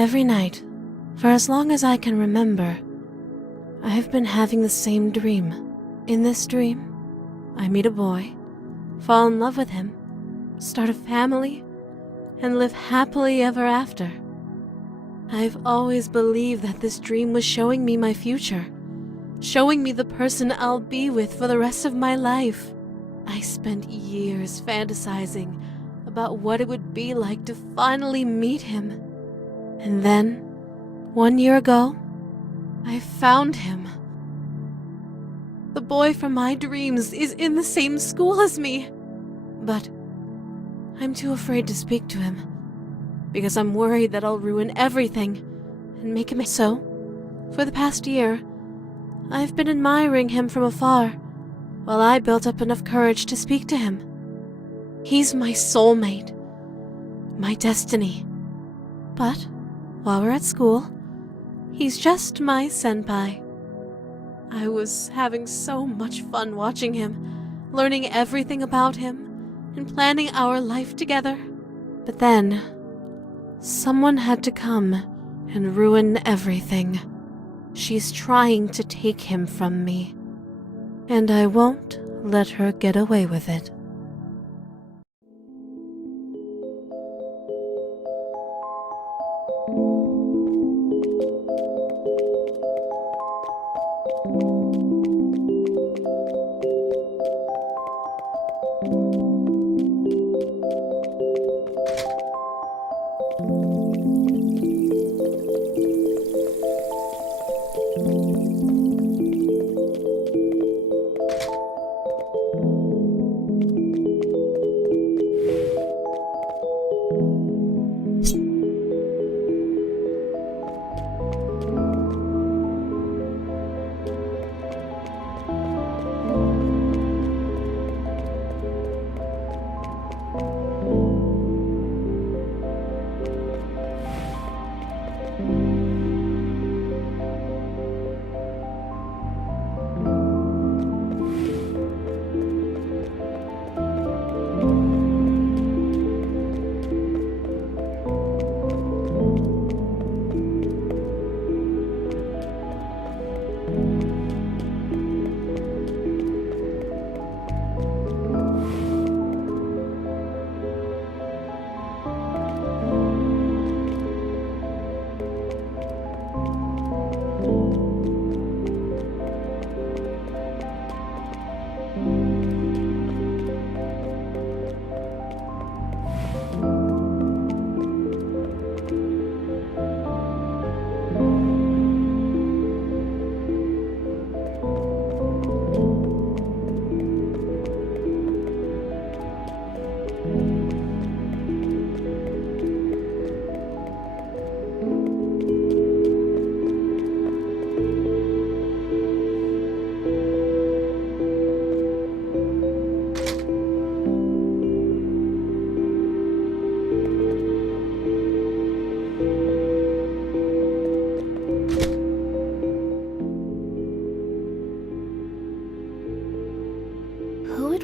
Every night, for as long as I can remember, I've been having the same dream. In this dream, I meet a boy, fall in love with him, start a family, and live happily ever after. I've always believed that this dream was showing me my future, showing me the person I'll be with for the rest of my life. I spent years fantasizing about what it would be like to finally meet him. And then, 1 year ago, I found him. The boy from my dreams is in the same school as me, but I'm too afraid to speak to him because I'm worried that I'll ruin everything and make him. So, for the past year, I've been admiring him from afar while I built up enough courage to speak to him. He's my soulmate, my destiny. But while we're at school, he's just my senpai. I was having so much fun watching him, learning everything about him, and planning our life together. But then, someone had to come and ruin everything. She's trying to take him from me, and I won't let her get away with it.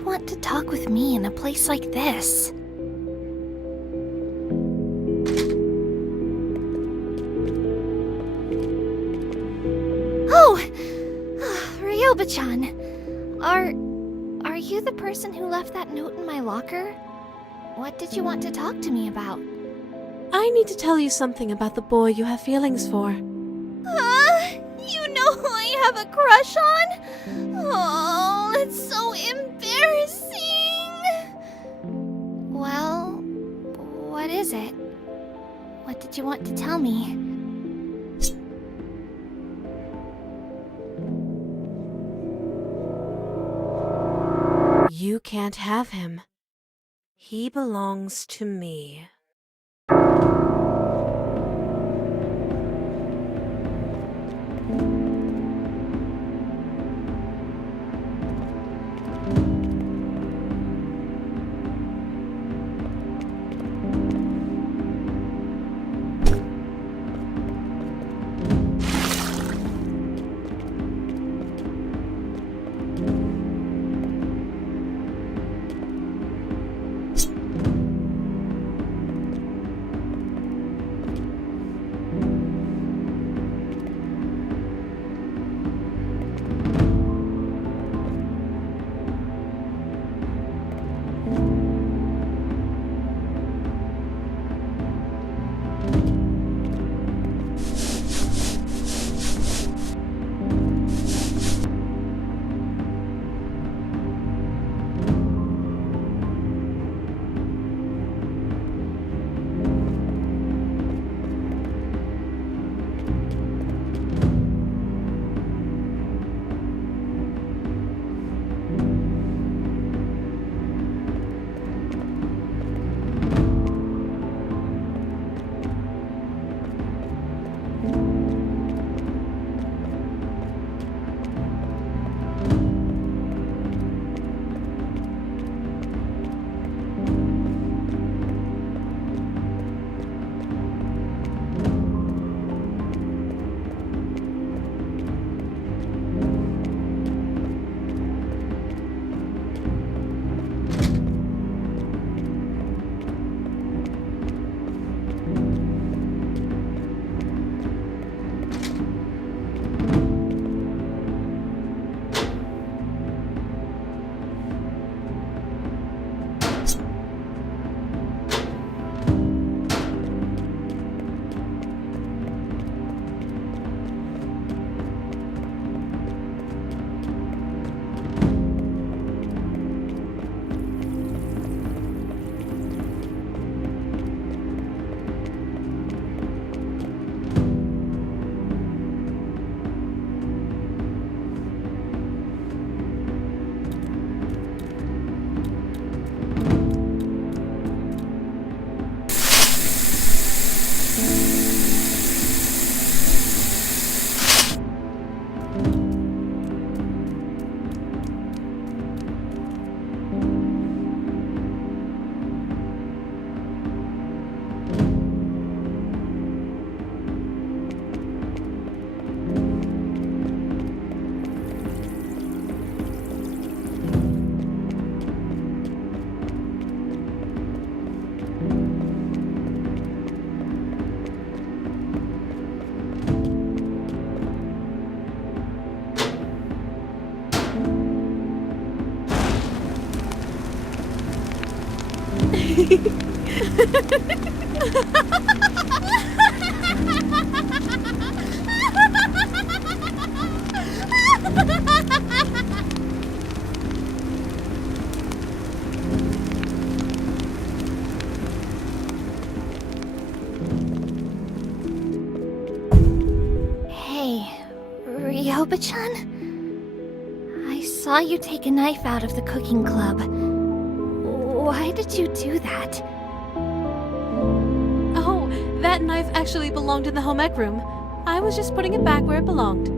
Want to talk with me in a place like this? Oh! Ryoba-chan! Are you the person who left that note in my locker? What did you want to talk to me about? I need to tell you something about the boy you have feelings for. You know who I have a crush on? Oh, that's so embarrassing! Well, what is it? What did you want to tell me? You can't have him. He belongs to me. Hey, Ryoba-chan? I saw you take a knife out of the cooking club. Why did you do that? Oh, that knife actually belonged in the home ec room. I was just putting it back where it belonged.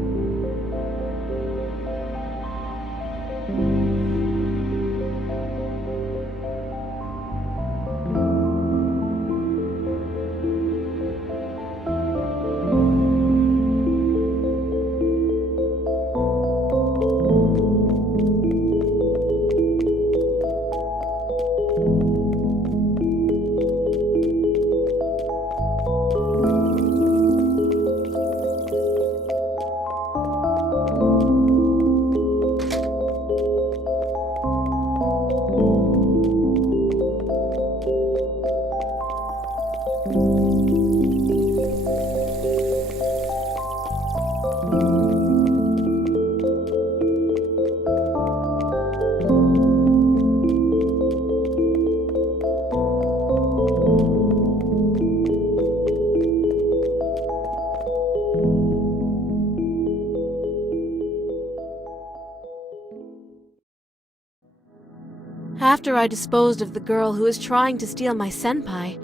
After I disposed of the girl who was trying to steal my senpai,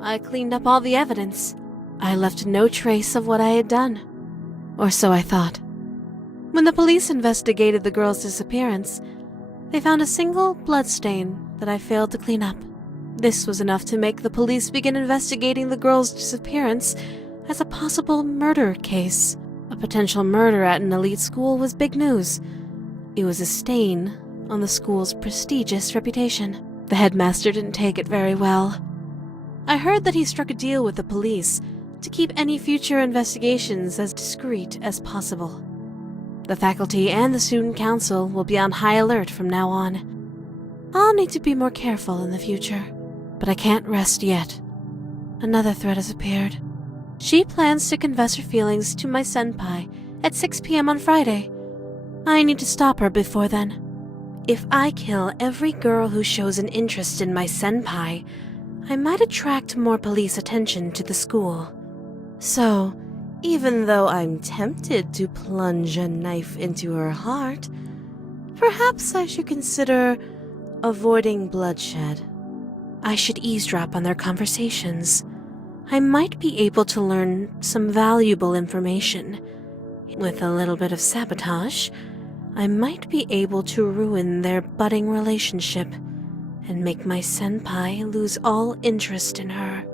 I cleaned up all the evidence. I left no trace of what I had done. Or so I thought. When the police investigated the girl's disappearance, they found a single bloodstain that I failed to clean up. This was enough to make the police begin investigating the girl's disappearance as a possible murder case. A potential murder at an elite school was big news. It was a stain on the school's prestigious reputation. The headmaster didn't take it very well. I heard that he struck a deal with the police to keep any future investigations as discreet as possible. The faculty and the student council will be on high alert from now on. I'll need to be more careful in the future, but I can't rest yet. Another threat has appeared. She plans to confess her feelings to my senpai at 6 p.m. on Friday. I need to stop her before then. If I kill every girl who shows an interest in my senpai, I might attract more police attention to the school. So, even though I'm tempted to plunge a knife into her heart, perhaps I should consider avoiding bloodshed. I should eavesdrop on their conversations. I might be able to learn some valuable information. With a little bit of sabotage, I might be able to ruin their budding relationship and make my senpai lose all interest in her.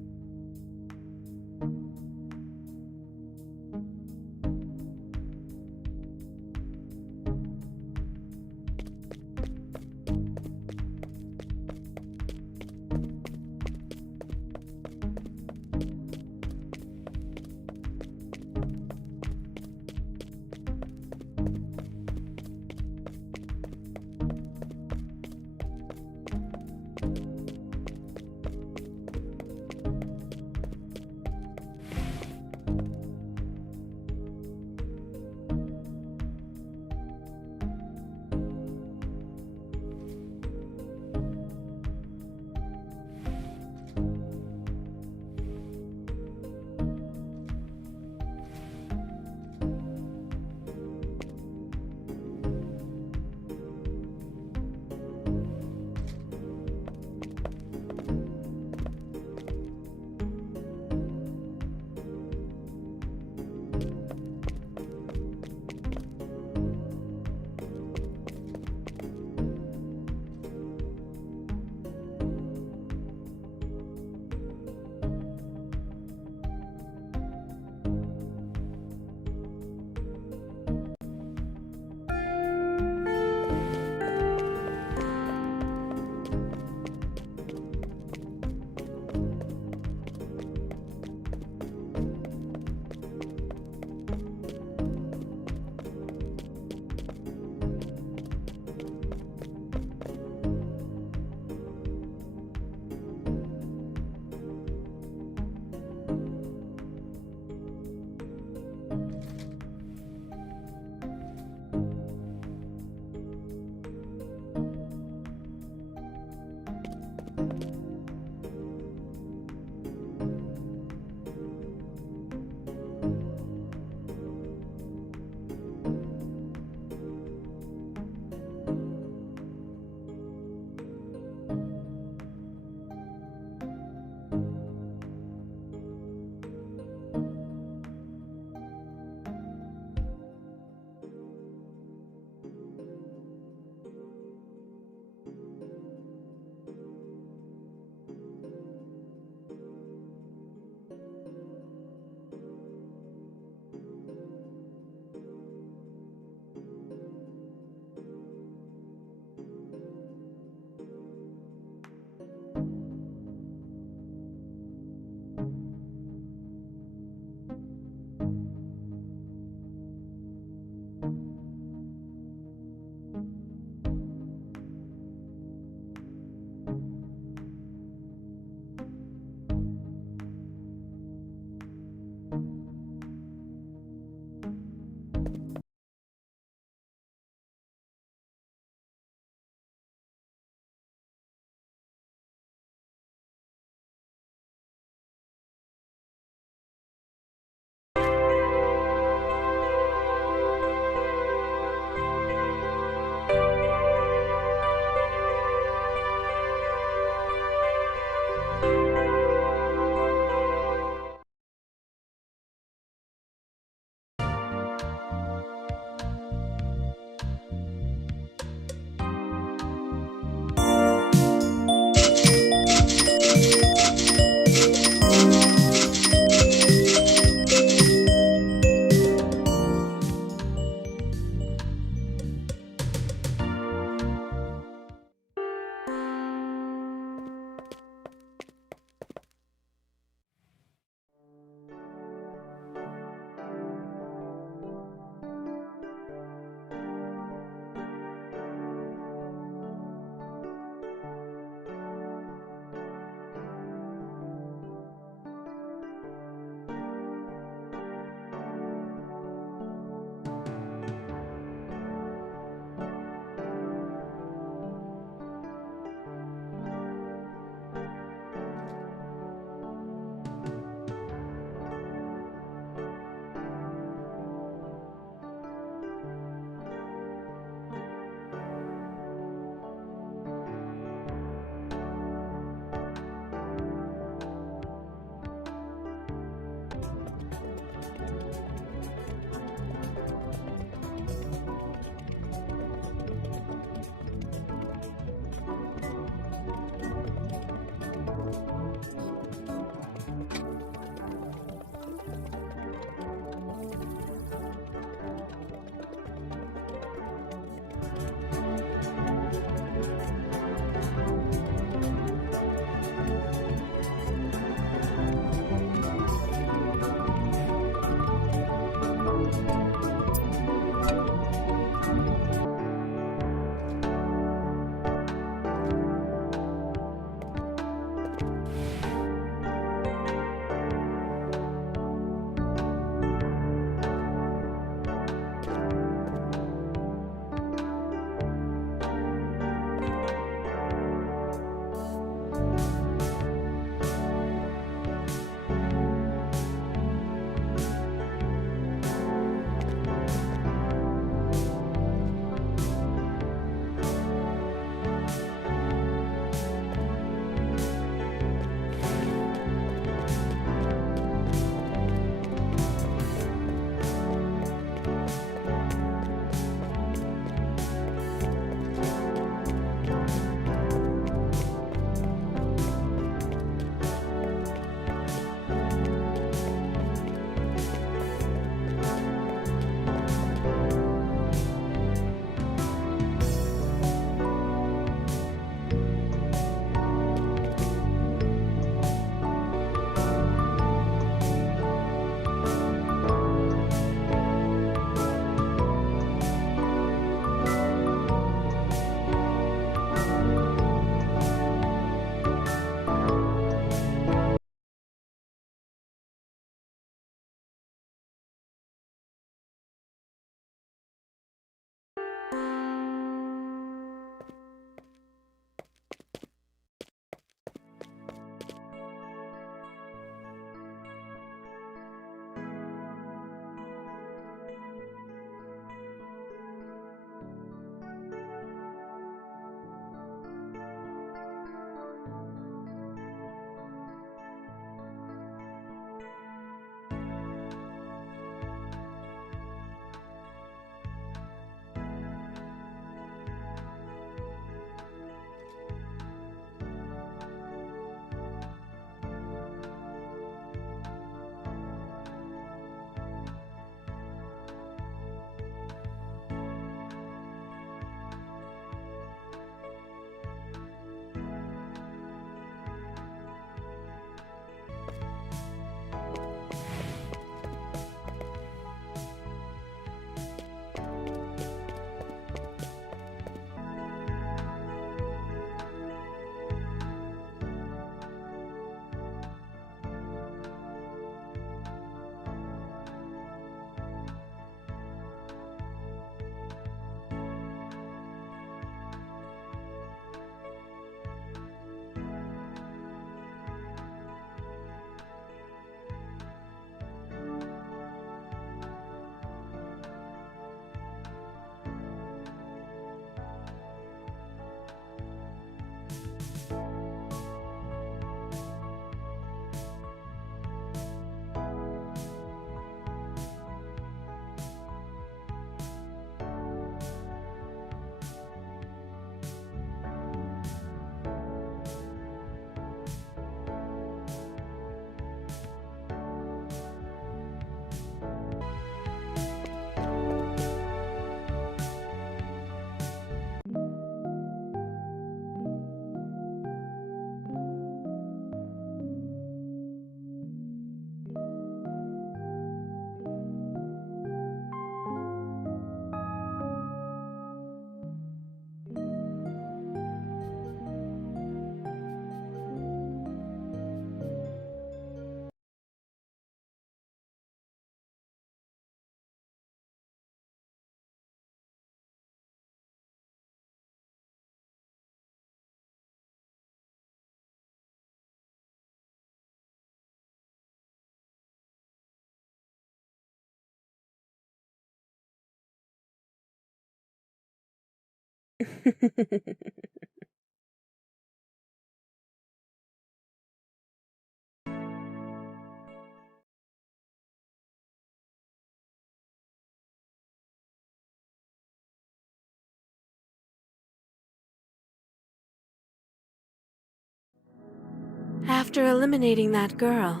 After eliminating that girl,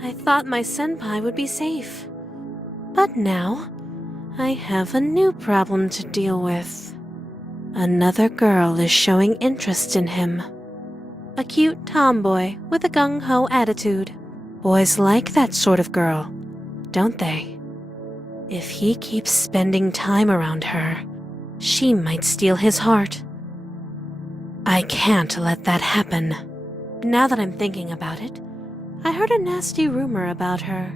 I thought my senpai would be safe. But now, I have a new problem to deal with. Another girl is showing interest in him. A cute tomboy with a gung-ho attitude. Boys like that sort of girl, don't they? If he keeps spending time around her, she might steal his heart. I can't let that happen. Now that I'm thinking about it, I heard a nasty rumor about her.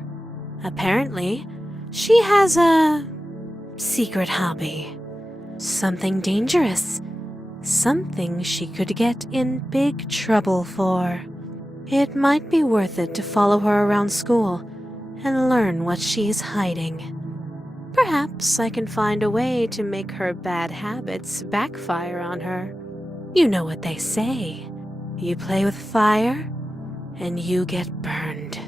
Apparently, she has a secret hobby. Something dangerous. Something she could get in big trouble for. It might be worth it to follow her around school and learn what she's hiding. Perhaps I can find a way to make her bad habits backfire on her. You know what they say. You play with fire, and you get burned.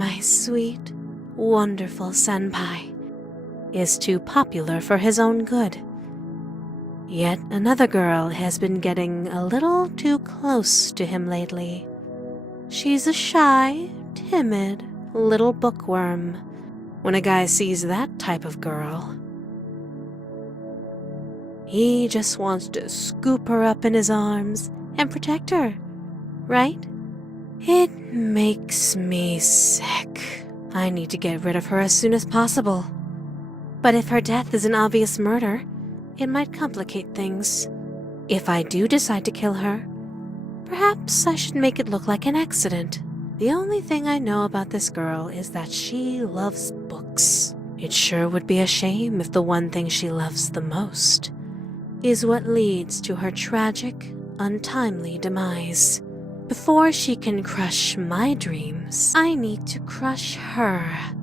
my sweet, wonderful senpai is too popular for his own good. Yet another girl has been getting a little too close to him lately. She's a shy, timid little bookworm. When a guy sees that type of girl, he just wants to scoop her up in his arms and protect her, right? It makes me sick. I need to get rid of her as soon as possible. But if her death is an obvious murder, it might complicate things. If I do decide to kill her, perhaps I should make it look like an accident. The only thing I know about this girl is that she loves books. It sure would be a shame if the one thing she loves the most is what leads to her tragic, untimely demise. Before she can crush my dreams, I need to crush her.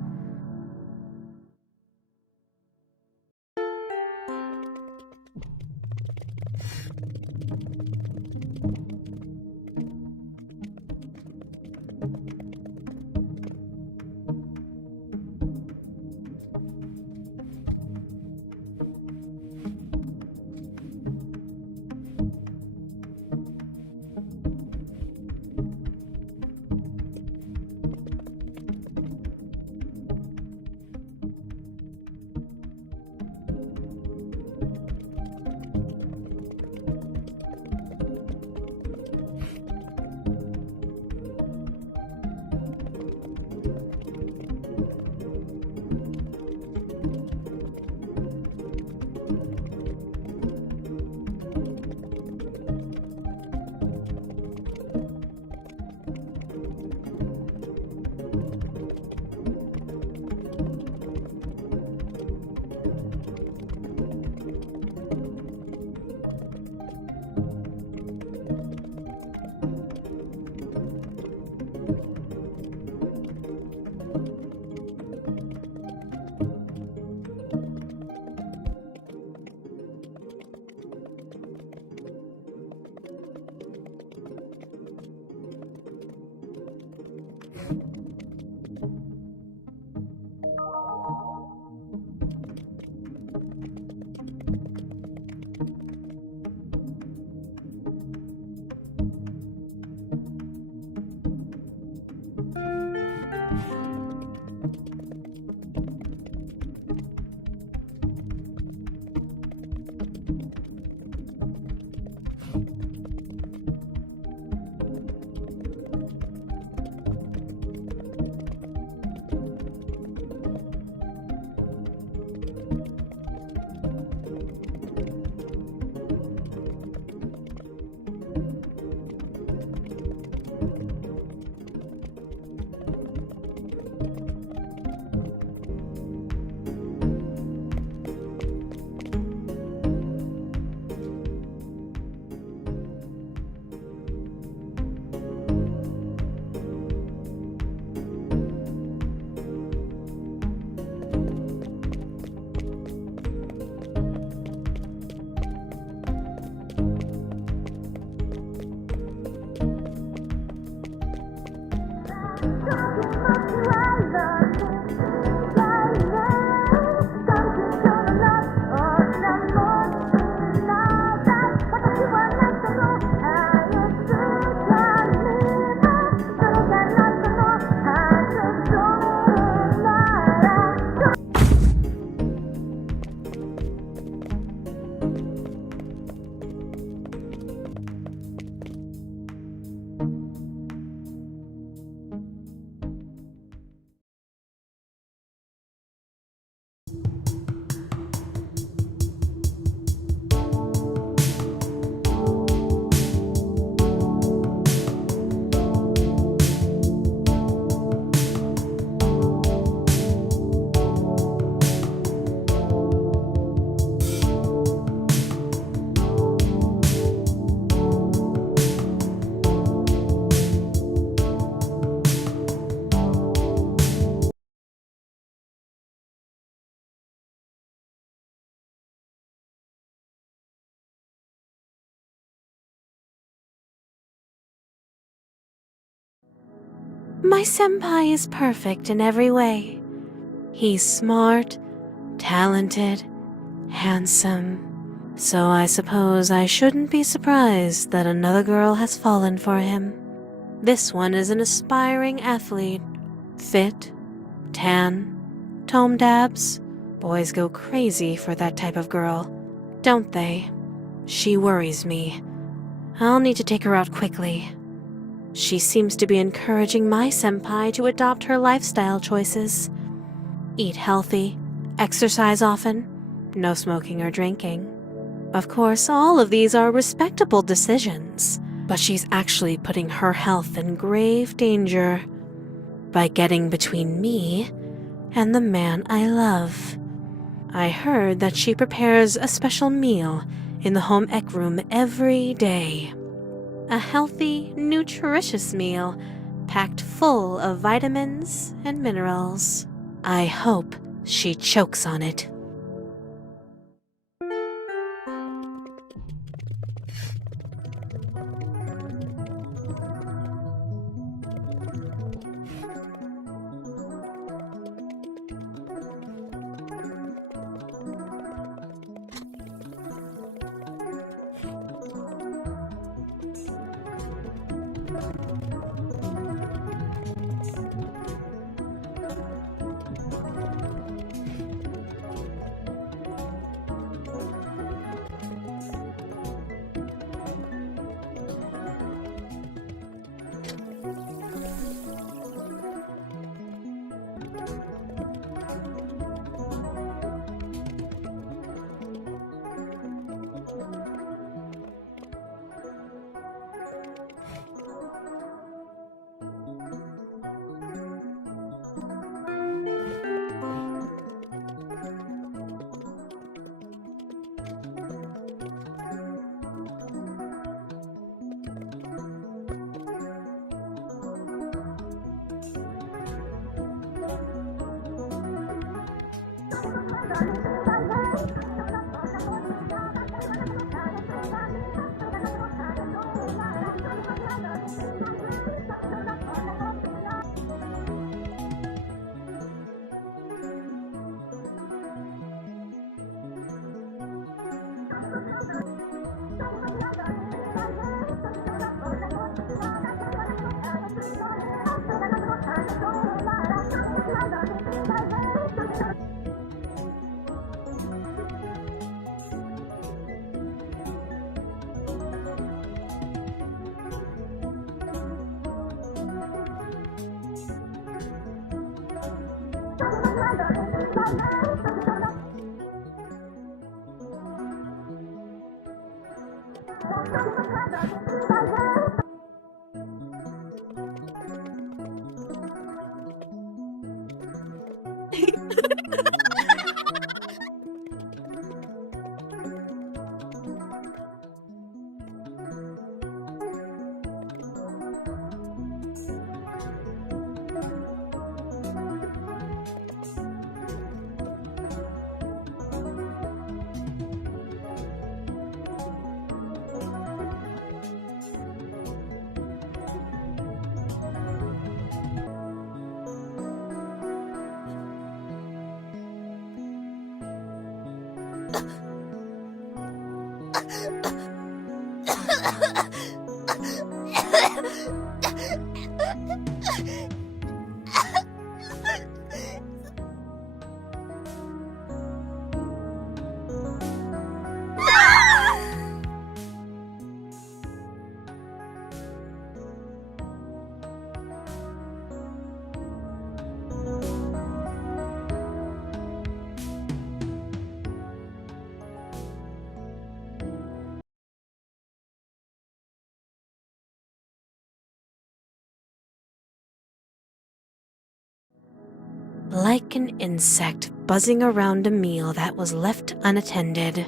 My senpai is perfect in every way. He's smart, talented, handsome. So I suppose I shouldn't be surprised that another girl has fallen for him. This one is an aspiring athlete. Fit, tan, tome dabs. Boys go crazy for that type of girl, don't they? She worries me. I'll need to take her out quickly. She seems to be encouraging my senpai to adopt her lifestyle choices. Eat healthy, exercise often, no smoking or drinking. Of course, all of these are respectable decisions, but she's actually putting her health in grave danger by getting between me and the man I love. I heard that she prepares a special meal in the home ec room every day. A healthy, nutritious meal packed full of vitamins and minerals. I hope she chokes on it. Like an insect buzzing around a meal that was left unattended,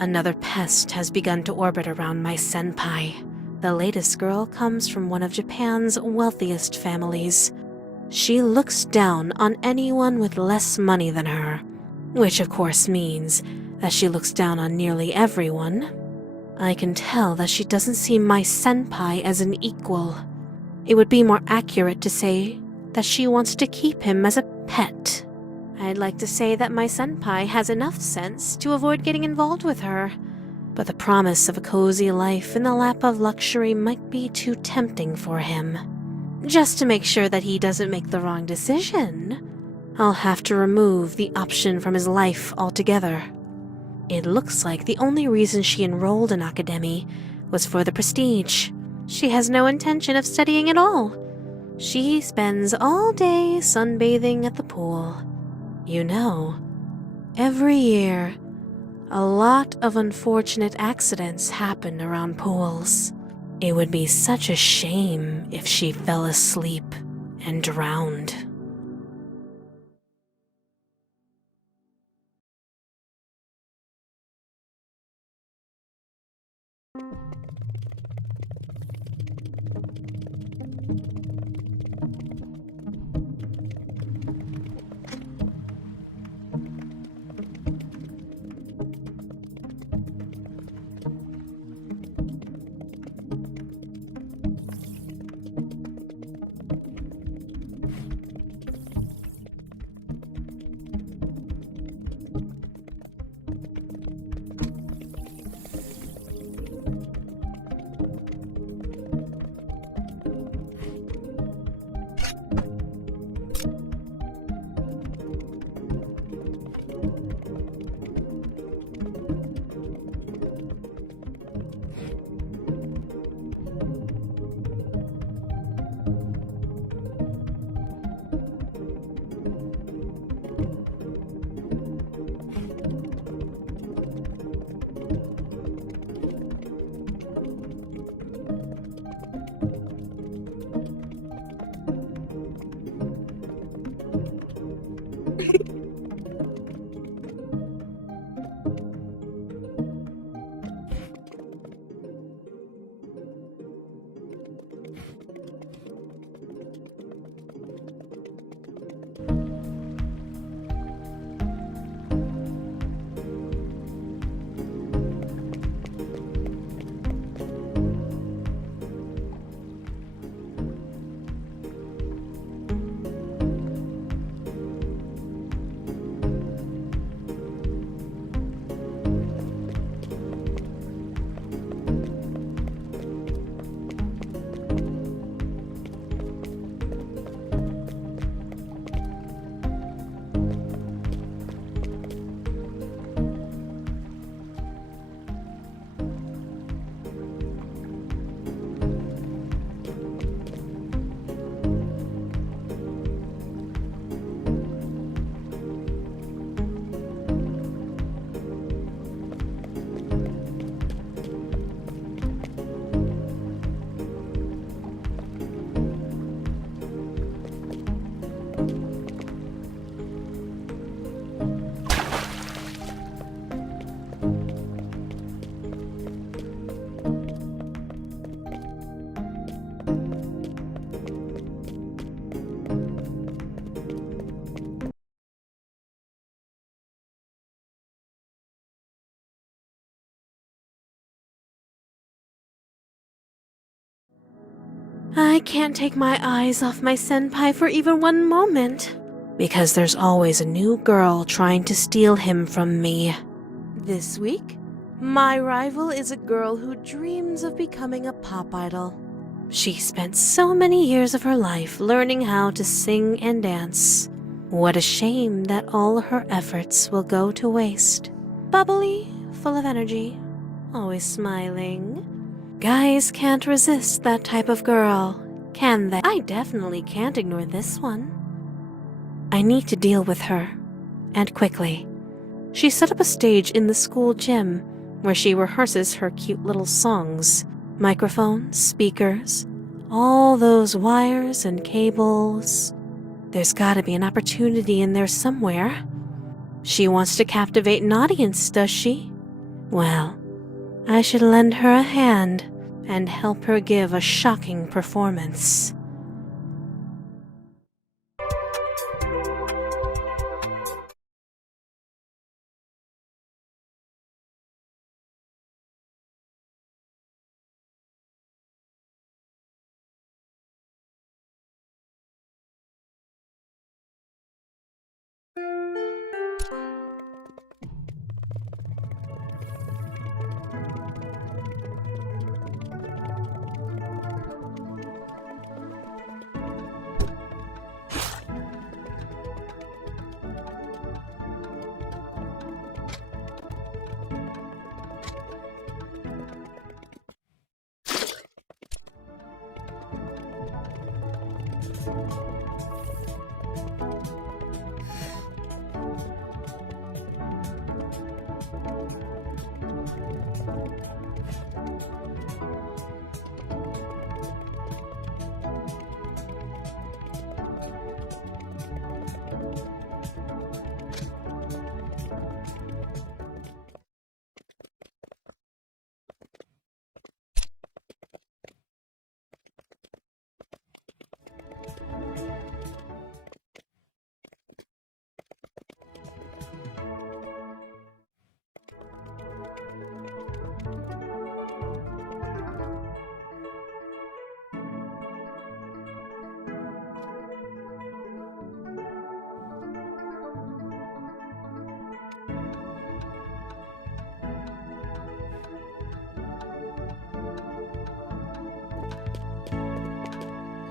another pest has begun to orbit around my senpai. The latest girl comes from one of Japan's wealthiest families. She looks down on anyone with less money than her, which of course means that she looks down on nearly everyone. I can tell that she doesn't see my senpai as an equal. It would be more accurate to say that she wants to keep him as a pet. I'd like to say that my senpai has enough sense to avoid getting involved with her, but the promise of a cozy life in the lap of luxury might be too tempting for him. Just to make sure that he doesn't make the wrong decision, I'll have to remove the option from his life altogether. It looks like the only reason she enrolled in academy was for the prestige. She has no intention of studying at all. She spends all day sunbathing at the pool. You know, every year, a lot of unfortunate accidents happen around pools. It would be such a shame if she fell asleep and drowned. I can't take my eyes off my senpai for even one moment, because there's always a new girl trying to steal him from me. This week, my rival is a girl who dreams of becoming a pop idol. She spent so many years of her life learning how to sing and dance. What a shame that all her efforts will go to waste. Bubbly, full of energy, always smiling. Guys can't resist that type of girl, can they? I definitely can't ignore this one. I need to deal with her, and quickly. She set up a stage in the school gym where she rehearses her cute little songs. Microphones, speakers, all those wires and cables. There's gotta be an opportunity in there somewhere. She wants to captivate an audience, does she? Well, I should lend her a hand and help her give a shocking performance.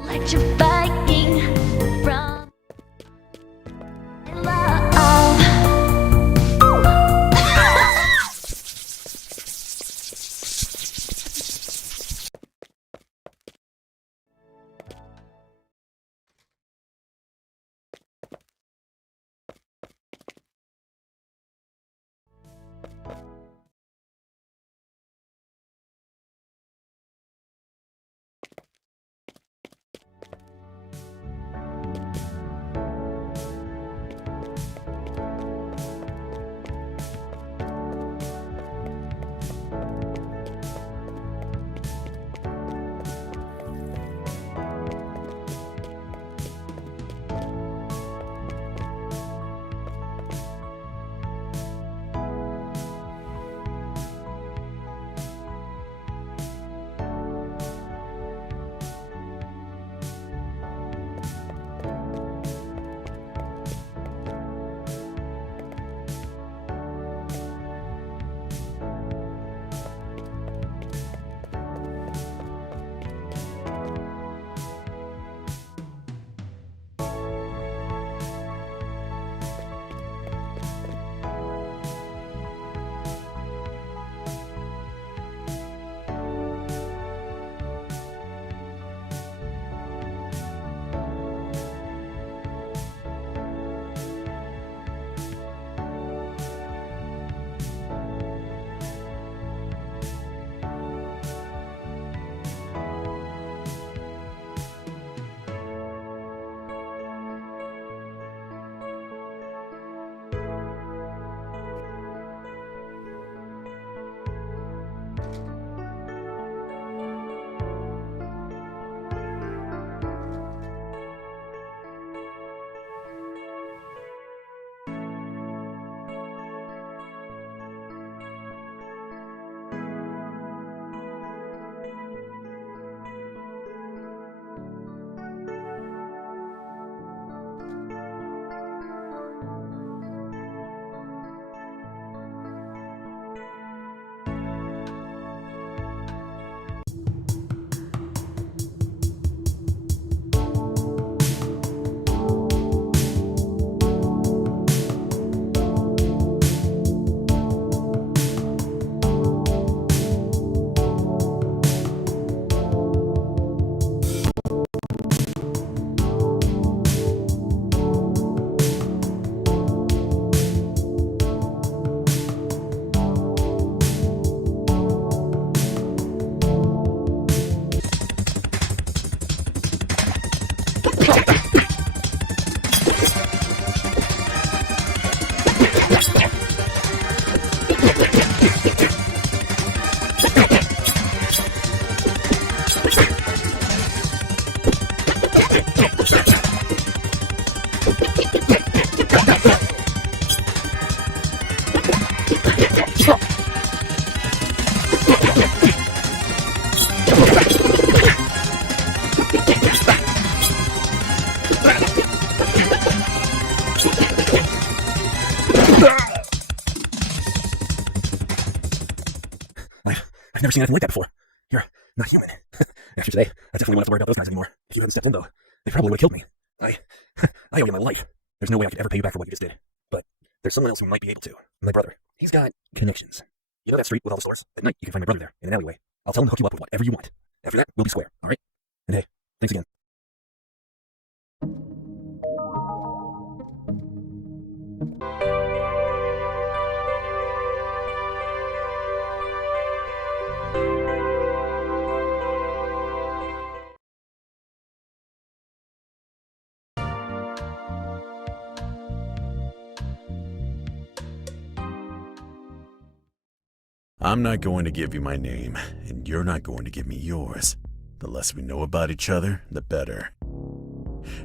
Electrifying from love. I've never seen anything like that before. You're not human. After today, I definitely won't have to worry about those guys anymore. If you hadn't stepped in, though, they probably would have killed me. I owe you my life. There's no way I could ever pay you back for what you just did. But there's someone else who might be able to. My brother. He's got connections. You know that street with all the stores? At night, you can find my brother there, in an alleyway. I'll tell him to hook you up with whatever you want. After that, we'll be square, alright? And hey, thanks again. I'm not going to give you my name, and you're not going to give me yours. The less we know about each other, the better.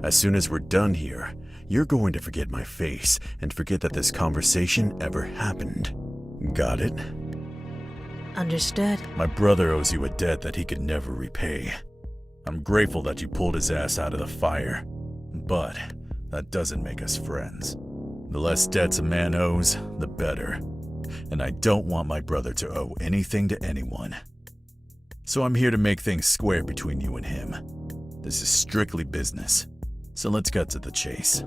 As soon as we're done here, you're going to forget my face and forget that this conversation ever happened. Got it? Understood. My brother owes you a debt that he could never repay. I'm grateful that you pulled his ass out of the fire, but that doesn't make us friends. The less debts a man owes, the better. And I don't want my brother to owe anything to anyone. So I'm here to make things square between you and him. This is strictly business, so let's cut to the chase.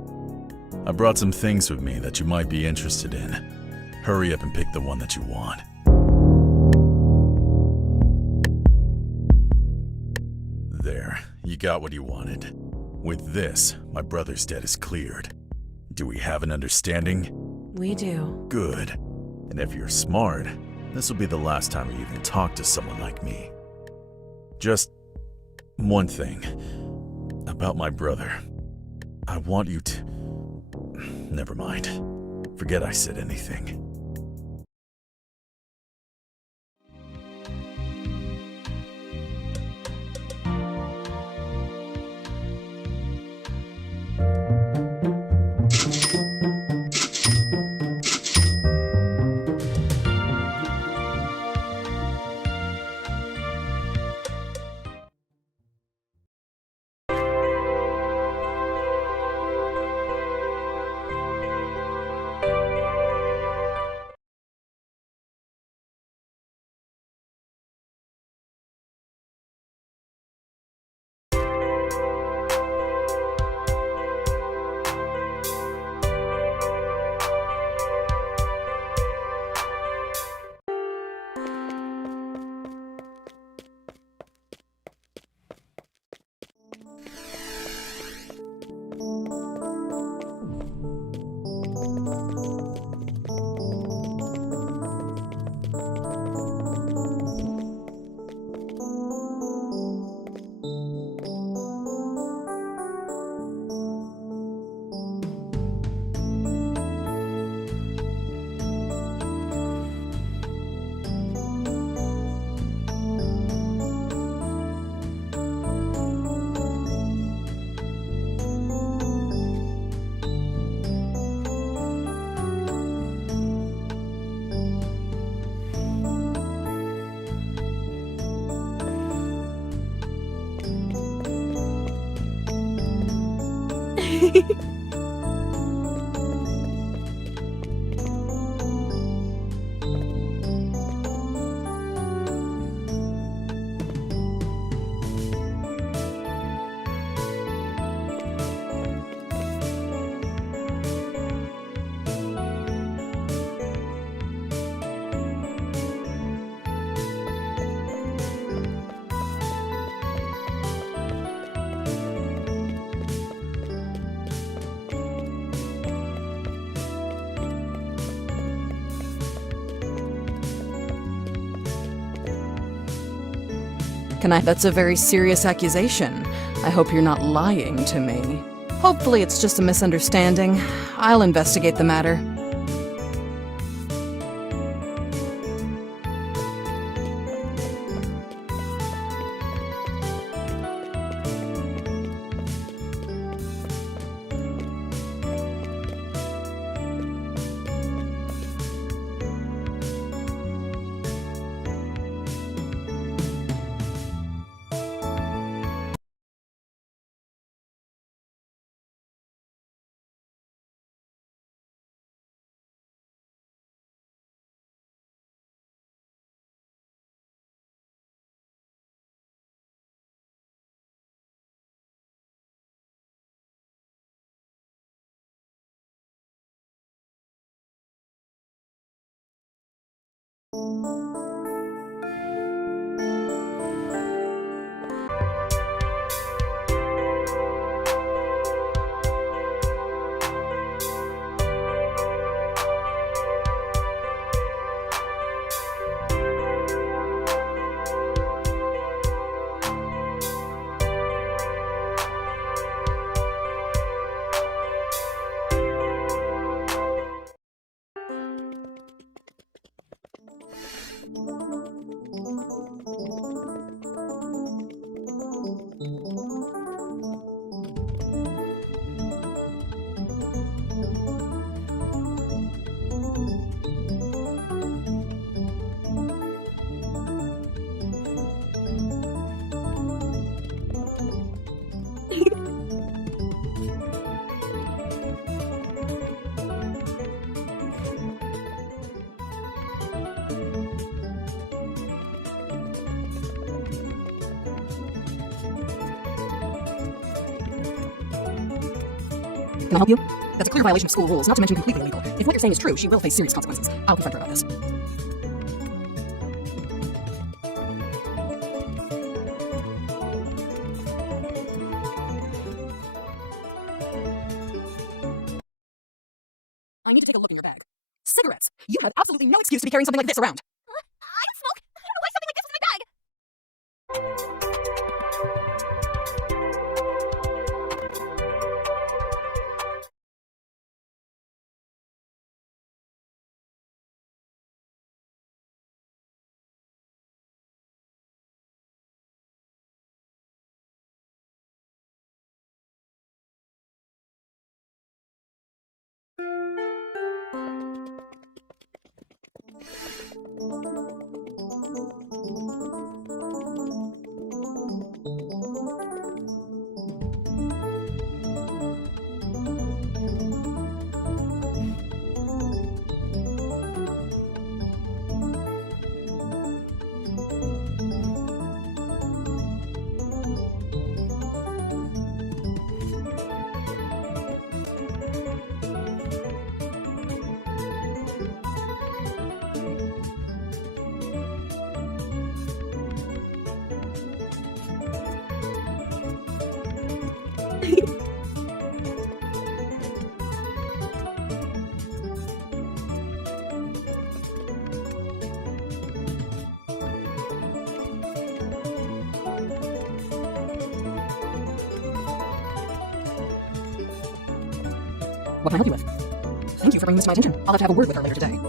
I brought some things with me that you might be interested in. Hurry up and pick the one that you want. There, you got what you wanted. With this, my brother's debt is cleared. Do we have an understanding? We do. Good. And if you're smart, this will be the last time you even talk to someone like me. Just one thing about my brother. I want you to... Never mind. Forget I said anything. That's a very serious accusation. I hope you're not lying to me. Hopefully it's just a misunderstanding. I'll investigate the matter. Can I help you? That's a clear violation of school rules, not to mention completely illegal. If what you're saying is true, she will face serious consequences. I'll confront her about this. I need to take a look in your bag. Cigarettes! You have absolutely no excuse to be carrying something like this around. I don't smoke. I don't know why something like this was in my bag. What can I help you with? Thank you for bringing this to my attention. I'll have to have a word with her later today.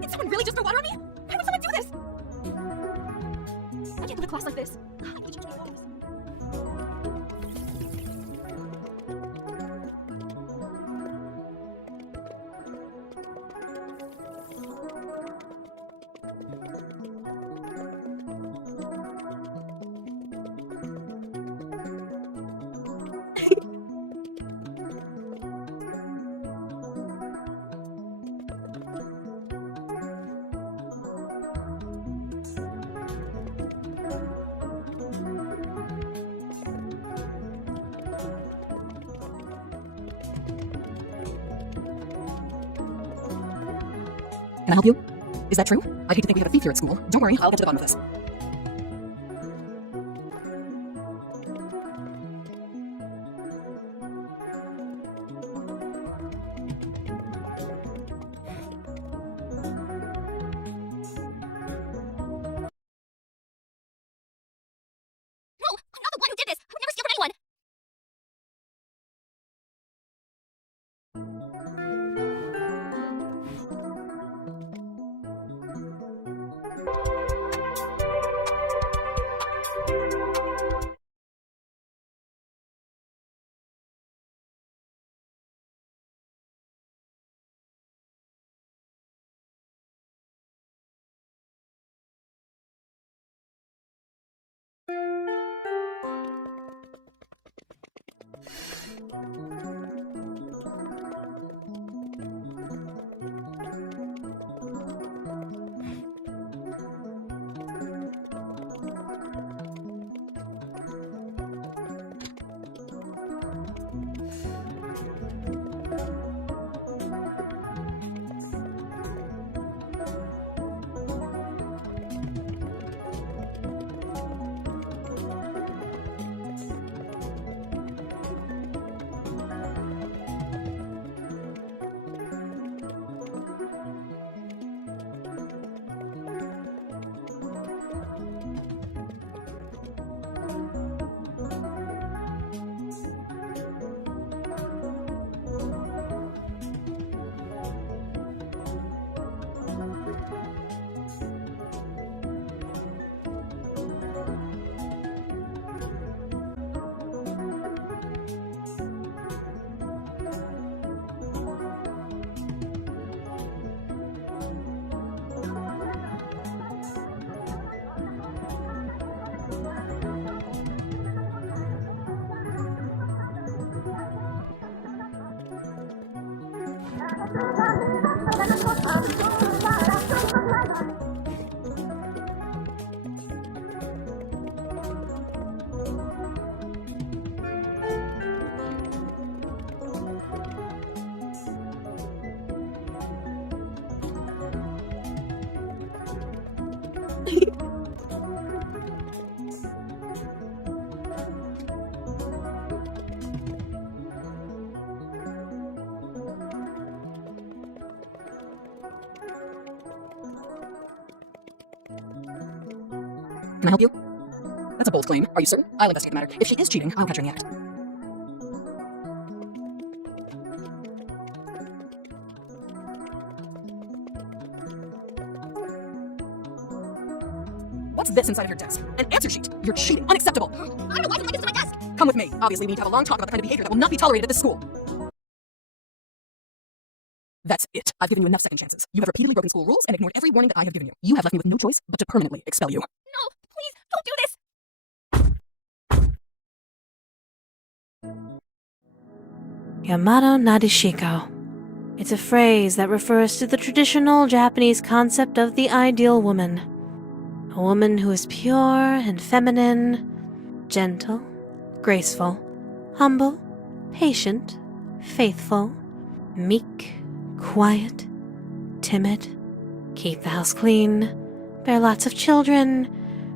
Did someone really just throw water on me? Why would someone do this? I can't do a class like this. I need to change my focus. Can I help you? Is that true? I'd hate to think we have a thief here at school. Don't worry, I'll get to the bottom of this. Can I help you? That's a bold claim. Are you certain? I'll investigate the matter. If she is cheating, I'll catch her in the act. What's this inside of your desk? An answer sheet! You're cheating! Unacceptable! I don't know why something like this to my desk! Come with me. Obviously, we need to have a long talk about the kind of behavior that will not be tolerated at this school. That's it. I've given you enough second chances. You have repeatedly broken school rules and ignored every warning that I have given you. You have left me with no choice but to permanently expel you. No, please, don't do this! Yamato Nadeshiko. It's a phrase that refers to the traditional Japanese concept of the ideal woman. A woman who is pure and feminine, gentle, graceful, humble, patient, faithful, meek, quiet, timid, keep the house clean, bear lots of children,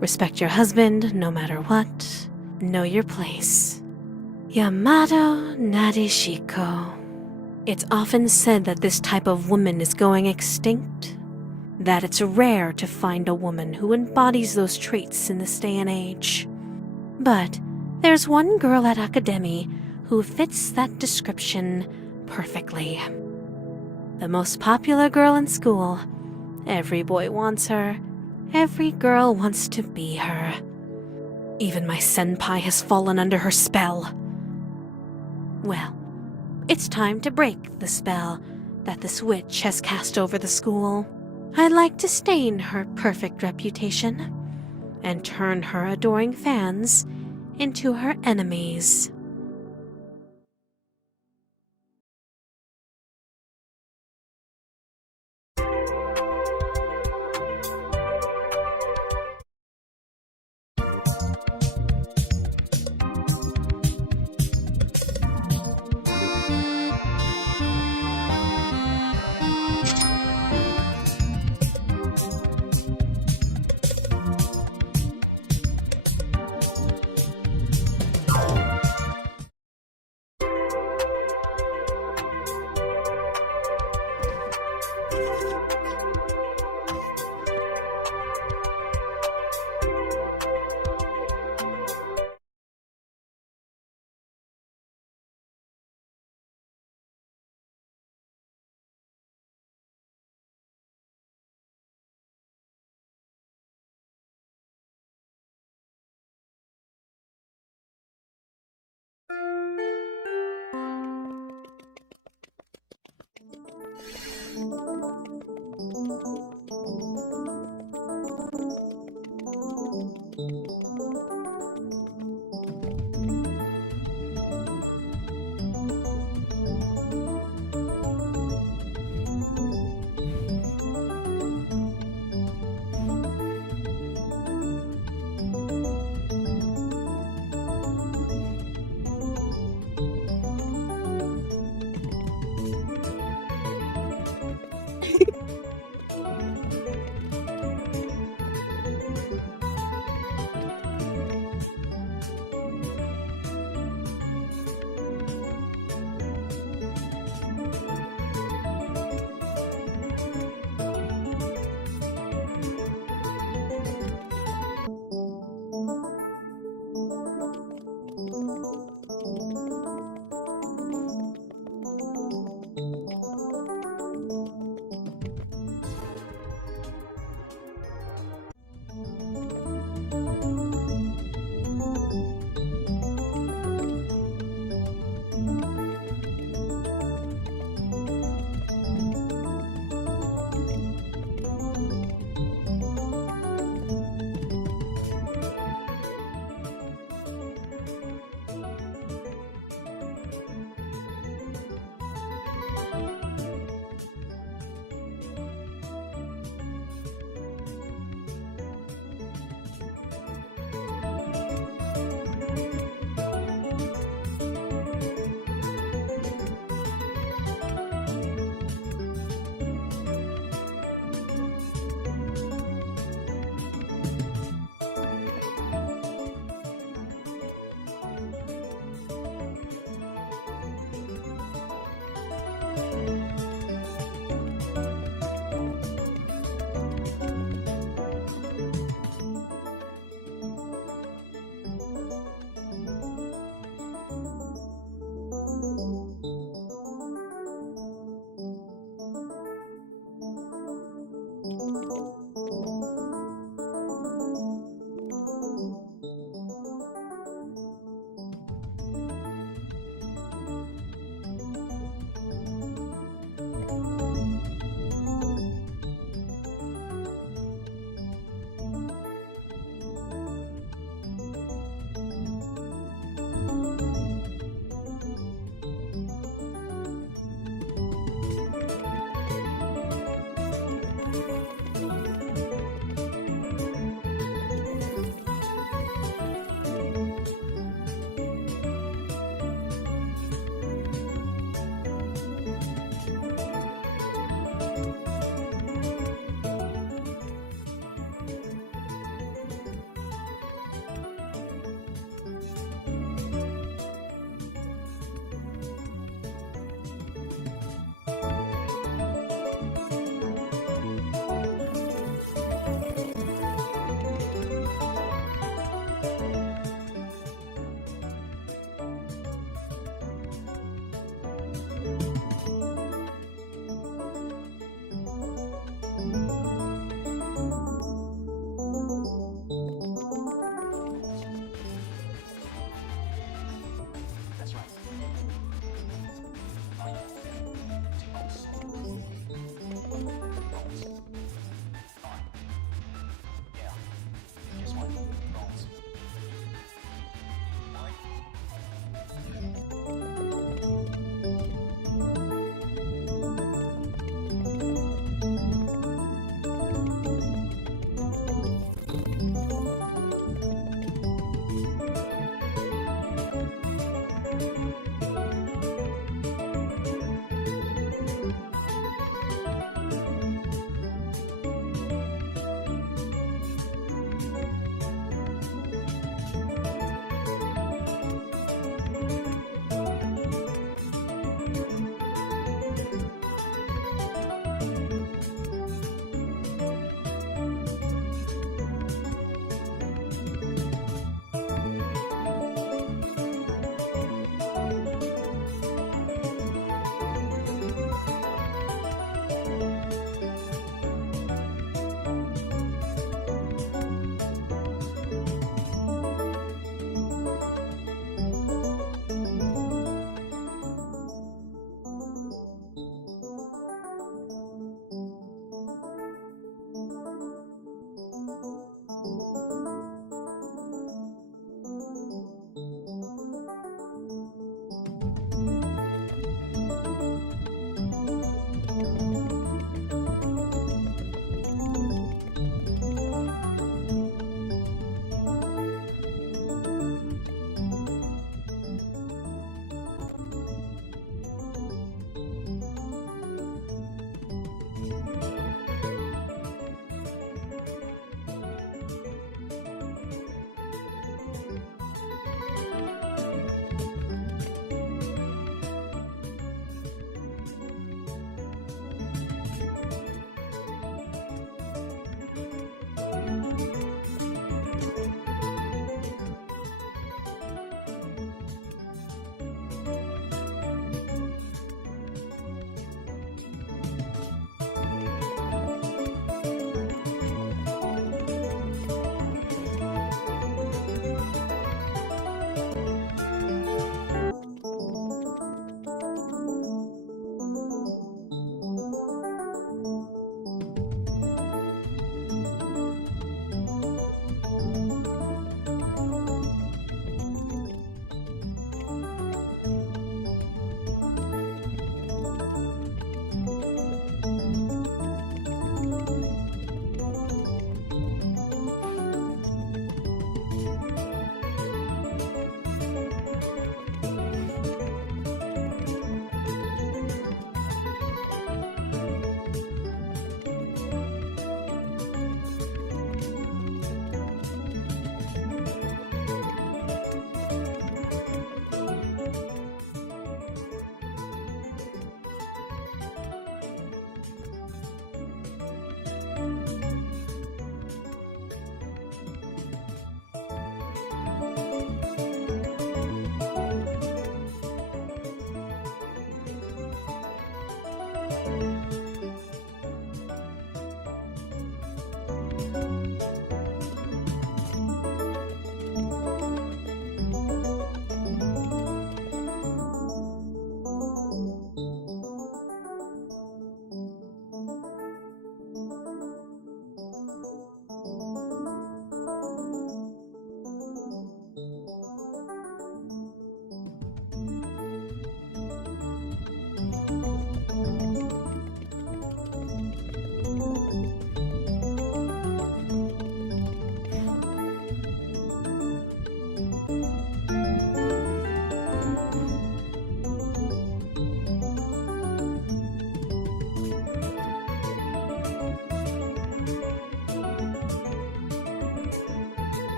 respect your husband no matter what, know your place. Yamato Nadeshiko. It's often said that this type of woman is going extinct, that it's rare to find a woman who embodies those traits in this day and age. But there's one girl at Academy who fits that description perfectly. The most popular girl in school. Every boy wants her. Every girl wants to be her. Even my senpai has fallen under her spell. Well, it's time to break the spell that this witch has cast over the school. I'd like to stain her perfect reputation and turn her adoring fans into her enemies.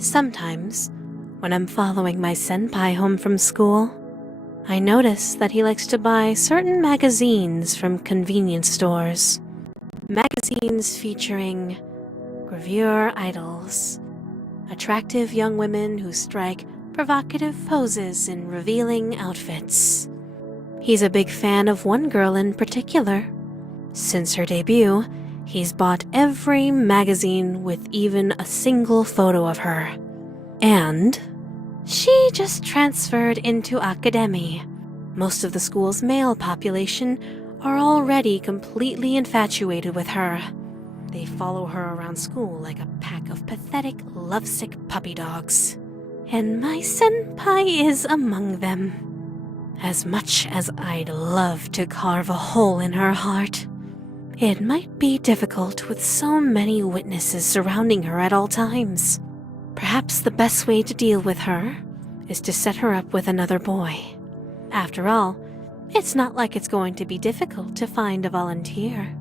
Sometimes, when I'm following my senpai home from school, I notice that he likes to buy certain magazines from convenience stores. Magazines featuring gravure idols, attractive young women who strike provocative poses in revealing outfits. He's a big fan of one girl in particular. Since her debut, he's bought every magazine with even a single photo of her. And she just transferred into academy. Most of the school's male population are already completely infatuated with her. They follow her around school like a pack of pathetic, lovesick puppy dogs. And my senpai is among them. As much as I'd love to carve a hole in her heart, it might be difficult with so many witnesses surrounding her at all times. Perhaps the best way to deal with her is to set her up with another boy. After all, it's not like it's going to be difficult to find a volunteer.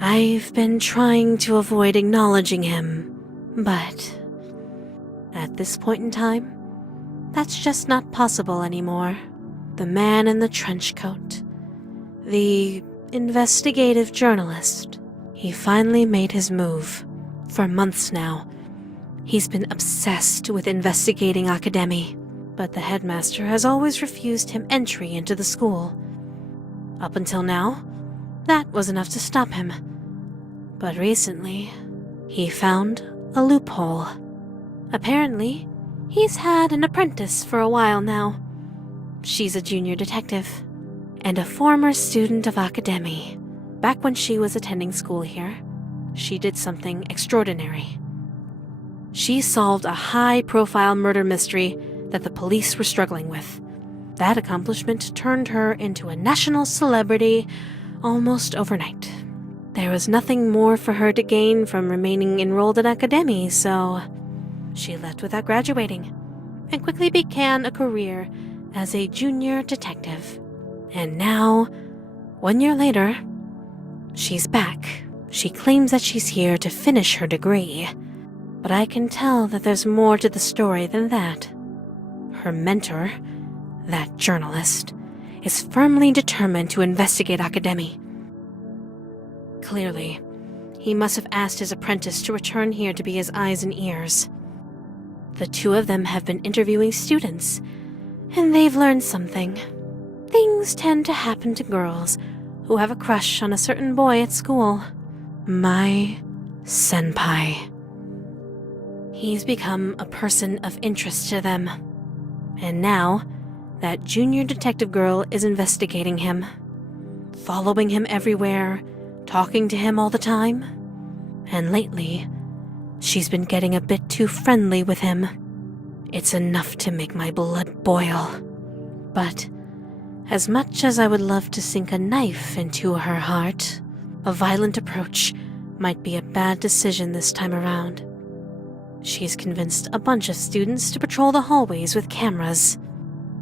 I've been trying to avoid acknowledging him, but at this point in time, that's just not possible anymore. The man in the trench coat, the investigative journalist, he finally made his move. For months now, he's been obsessed with investigating Akademi, but the headmaster has always refused him entry into the school. Up until now, that was enough to stop him. But recently, he found a loophole. Apparently, he's had an apprentice for a while now. She's a junior detective, and a former student of Akademi. Back when she was attending school here, she did something extraordinary. She solved a high-profile murder mystery that the police were struggling with. That accomplishment turned her into a national celebrity almost overnight. There was nothing more for her to gain from remaining enrolled in Akademi, so she left without graduating and quickly began a career as a junior detective. And now, 1 year later, she's back. She claims that she's here to finish her degree, but I can tell that there's more to the story than that. Her mentor, that journalist, is firmly determined to investigate Akademi. Clearly, he must have asked his apprentice to return here to be his eyes and ears. The two of them have been interviewing students, and they've learned something. Things tend to happen to girls who have a crush on a certain boy at school. My senpai. He's become a person of interest to them. And now, that junior detective girl is investigating him, following him everywhere, talking to him all the time. And lately, she's been getting a bit too friendly with him. It's enough to make my blood boil. But as much as I would love to sink a knife into her heart, a violent approach might be a bad decision this time around. She's convinced a bunch of students to patrol the hallways with cameras.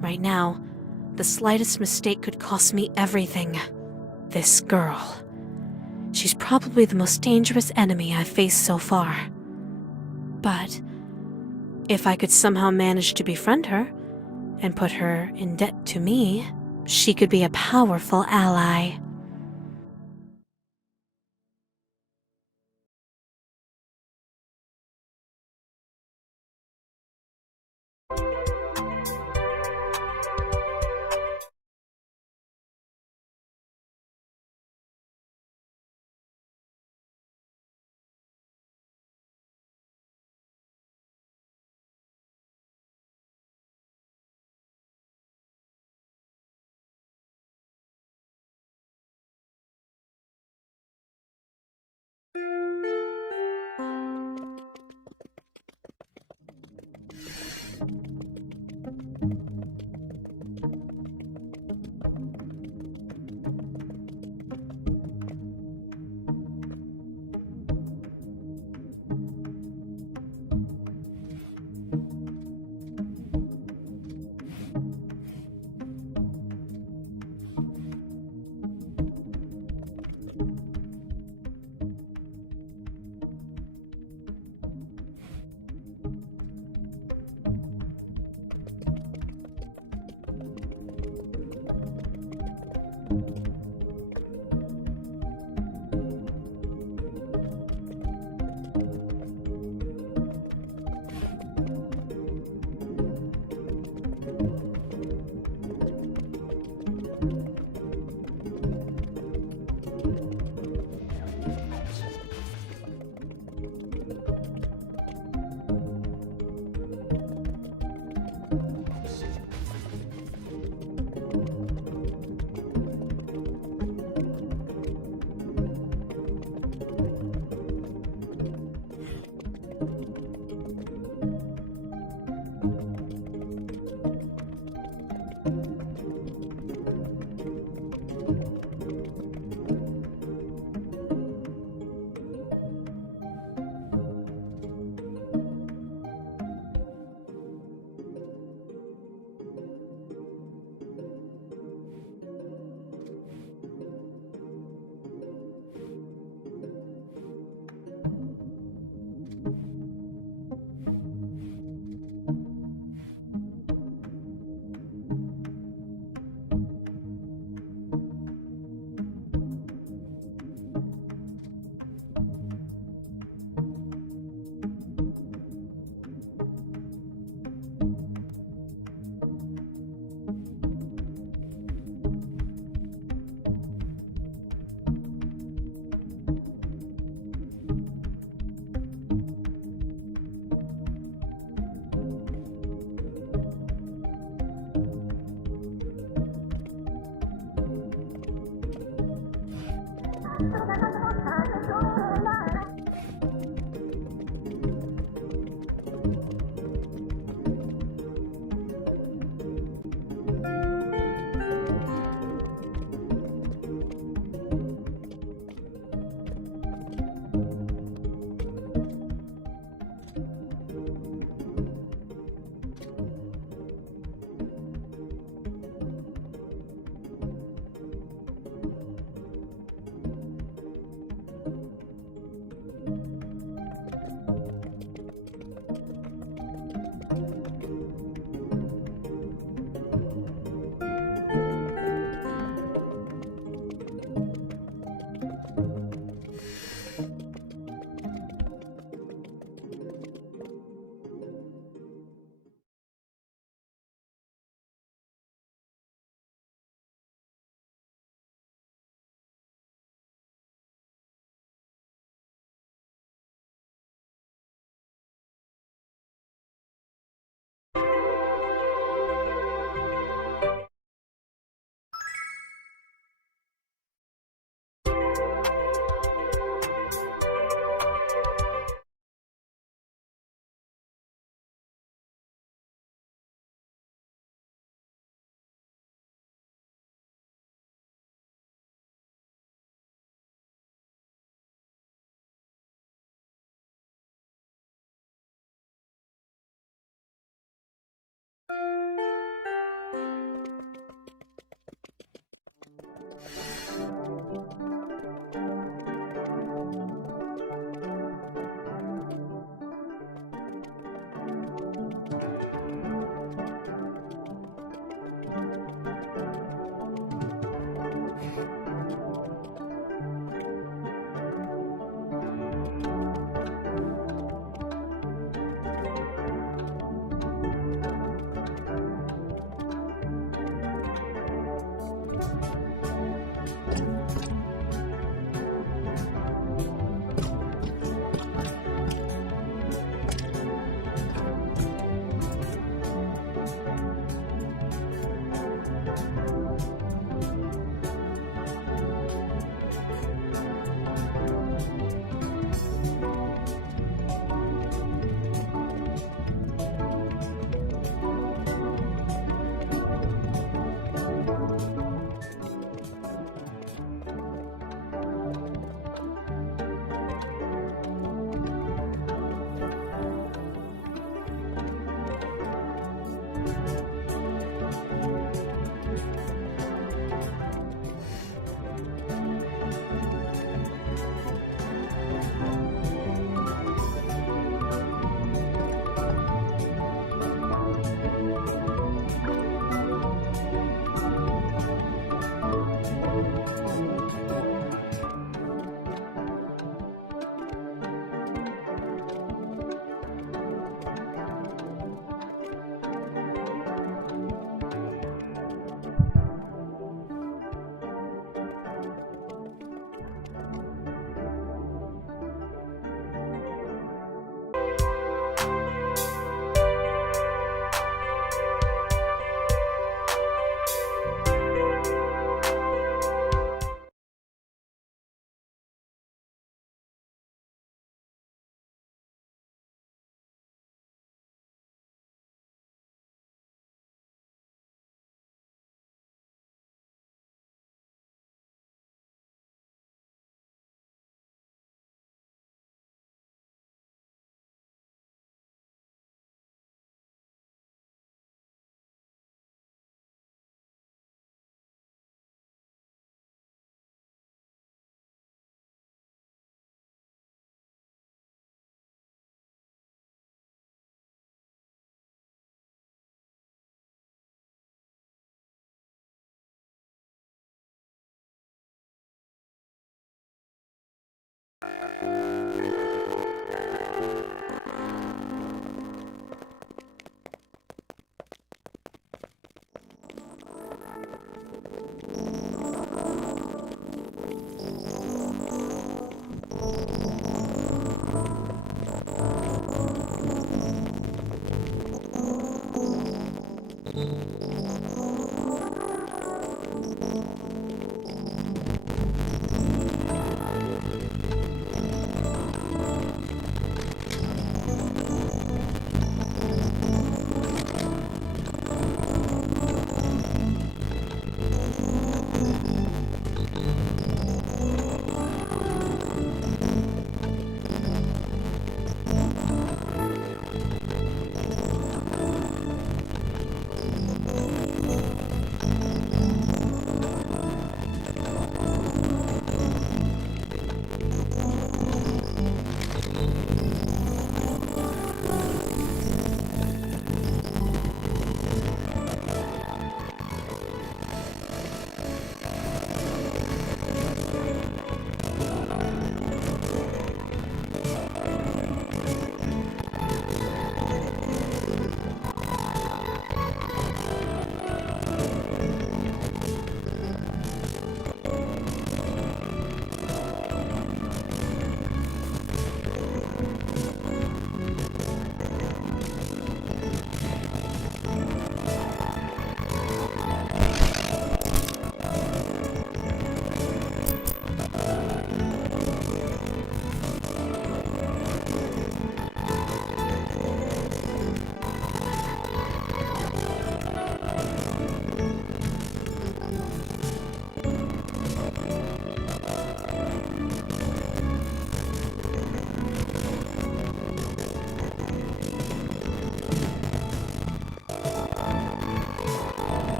Right now, the slightest mistake could cost me everything. This girl. She's probably the most dangerous enemy I've faced so far. But if I could somehow manage to befriend her and put her in debt to me, she could be a powerful ally.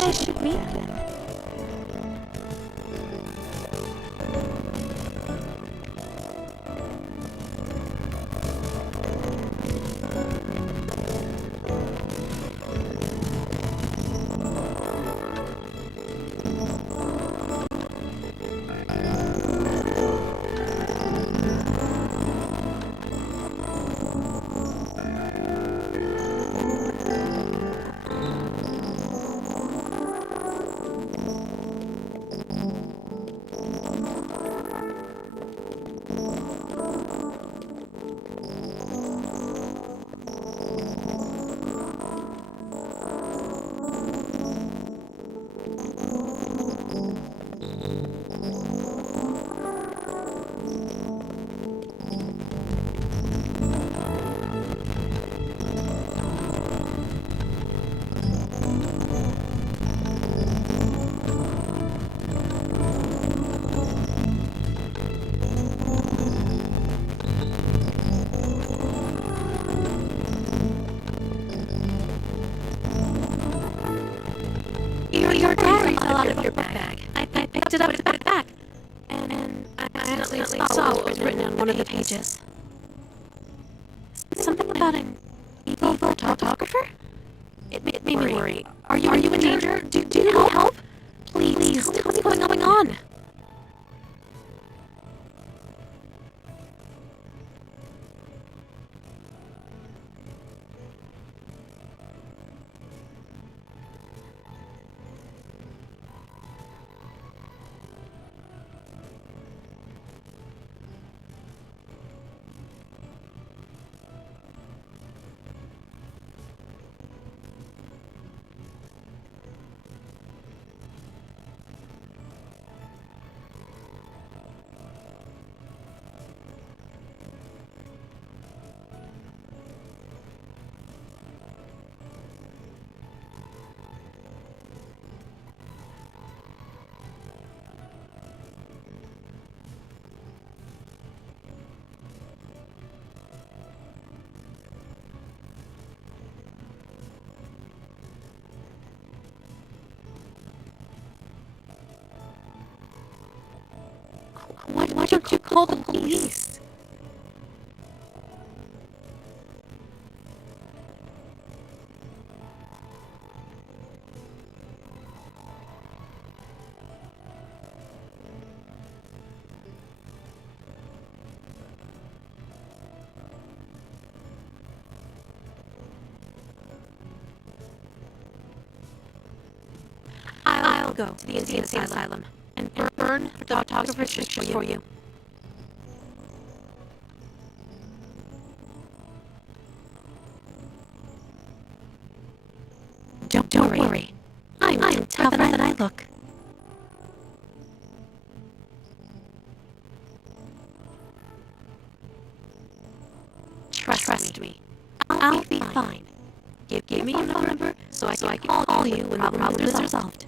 I should meet them. Your diary fell out of your book bag. I picked it up to put it back, and I accidentally saw what was written on one of the pages. Something about an evil photographer? It made me worry. Are you in danger? Do you need help? Please, tell me what's going on. Why don't you call the police? I'll go to the insane asylum and burn the photographer's picture for you. Don't worry. I'm tougher than I look. Trust me. I'll be fine. Give me your phone number so I can call you when the problem is resolved.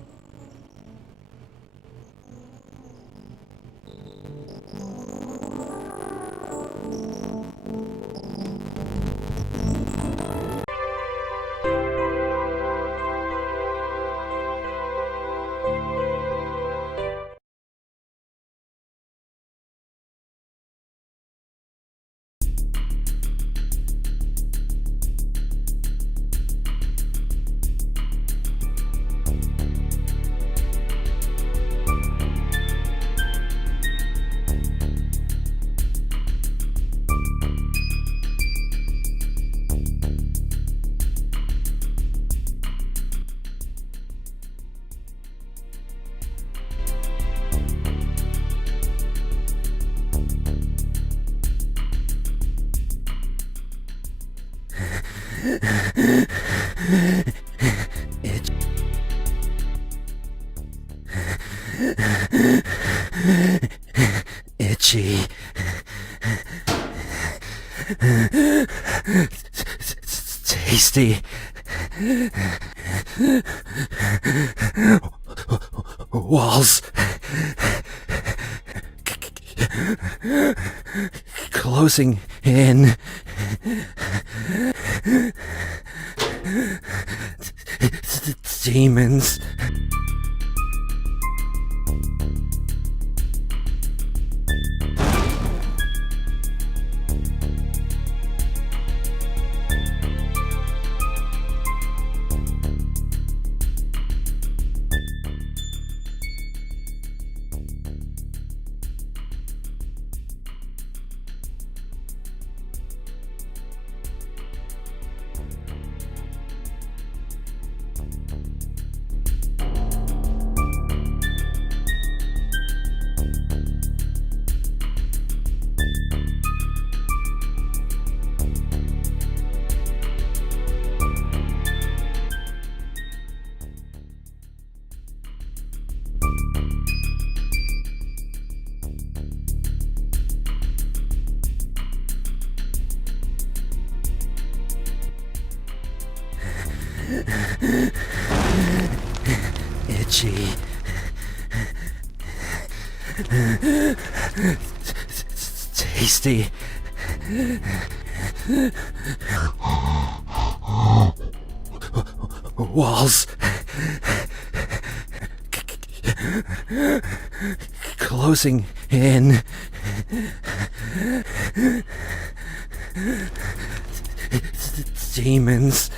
Itchy. Tasty. Walls. Closing in. demons. Itchy. Tasty. Walls. Closing in. Demons.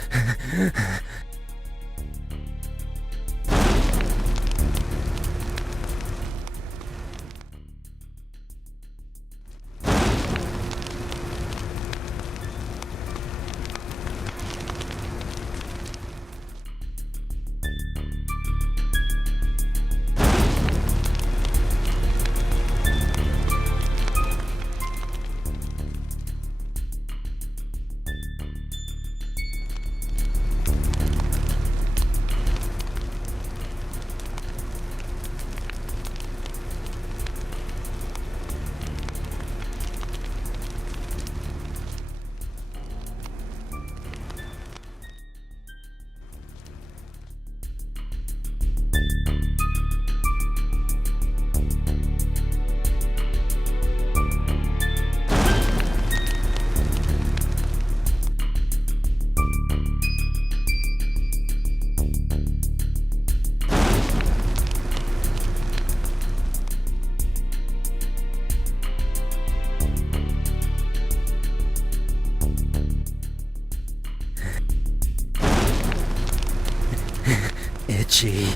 Itchy.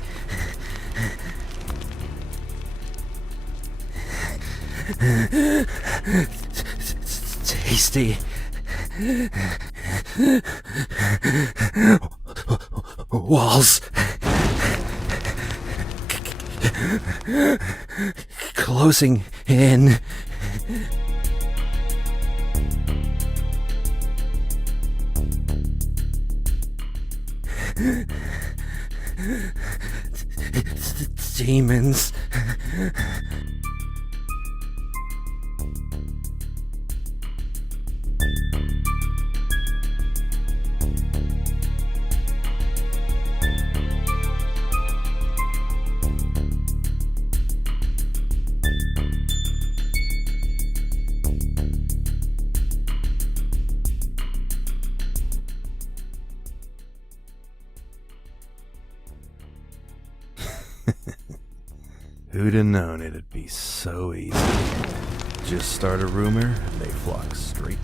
Tasty. Walls. Closing in. Demons. Who'd have known it'd be so easy? Just start a rumor, and they flock straight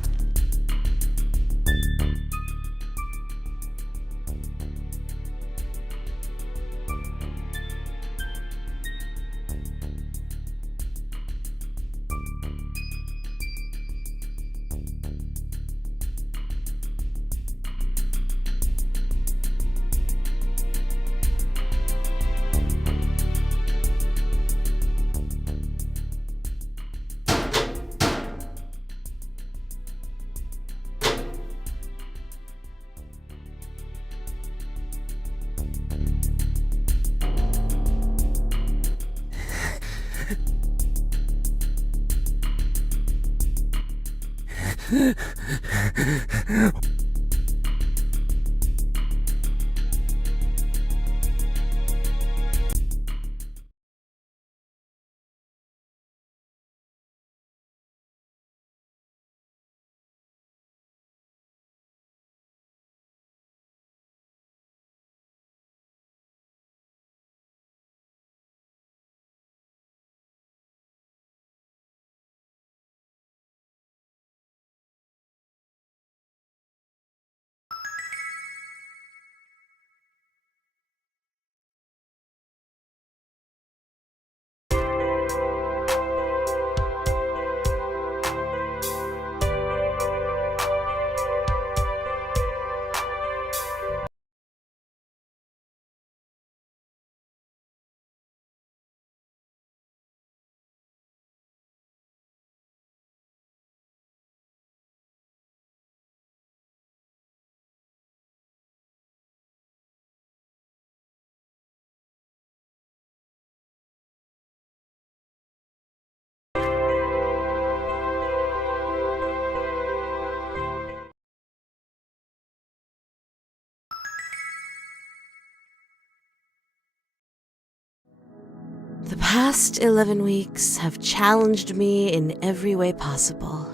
The past 11 weeks have challenged me in every way possible.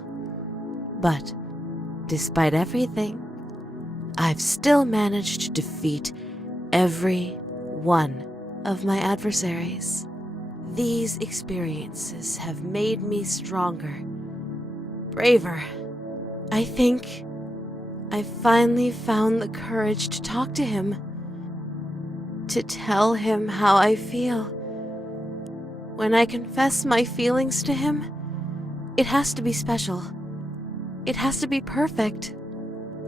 But, despite everything, I've still managed to defeat every one of my adversaries. These experiences have made me stronger, braver. I think I finally found the courage to talk to him, to tell him how I feel. When I confess my feelings to him, it has to be special. It has to be perfect.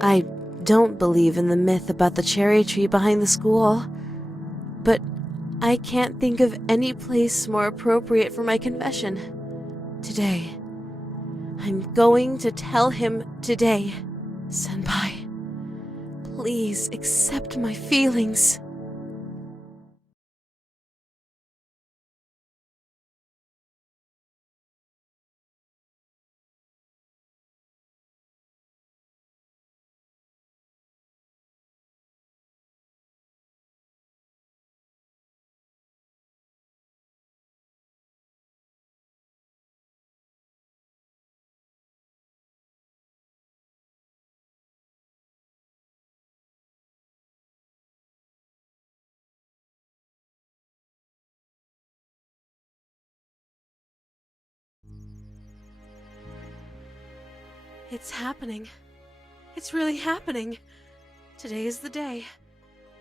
I don't believe in the myth about the cherry tree behind the school, but I can't think of any place more appropriate for my confession. Today. I'm going to tell him today. Senpai, please accept my feelings. It's happening. It's really happening. Today is the day.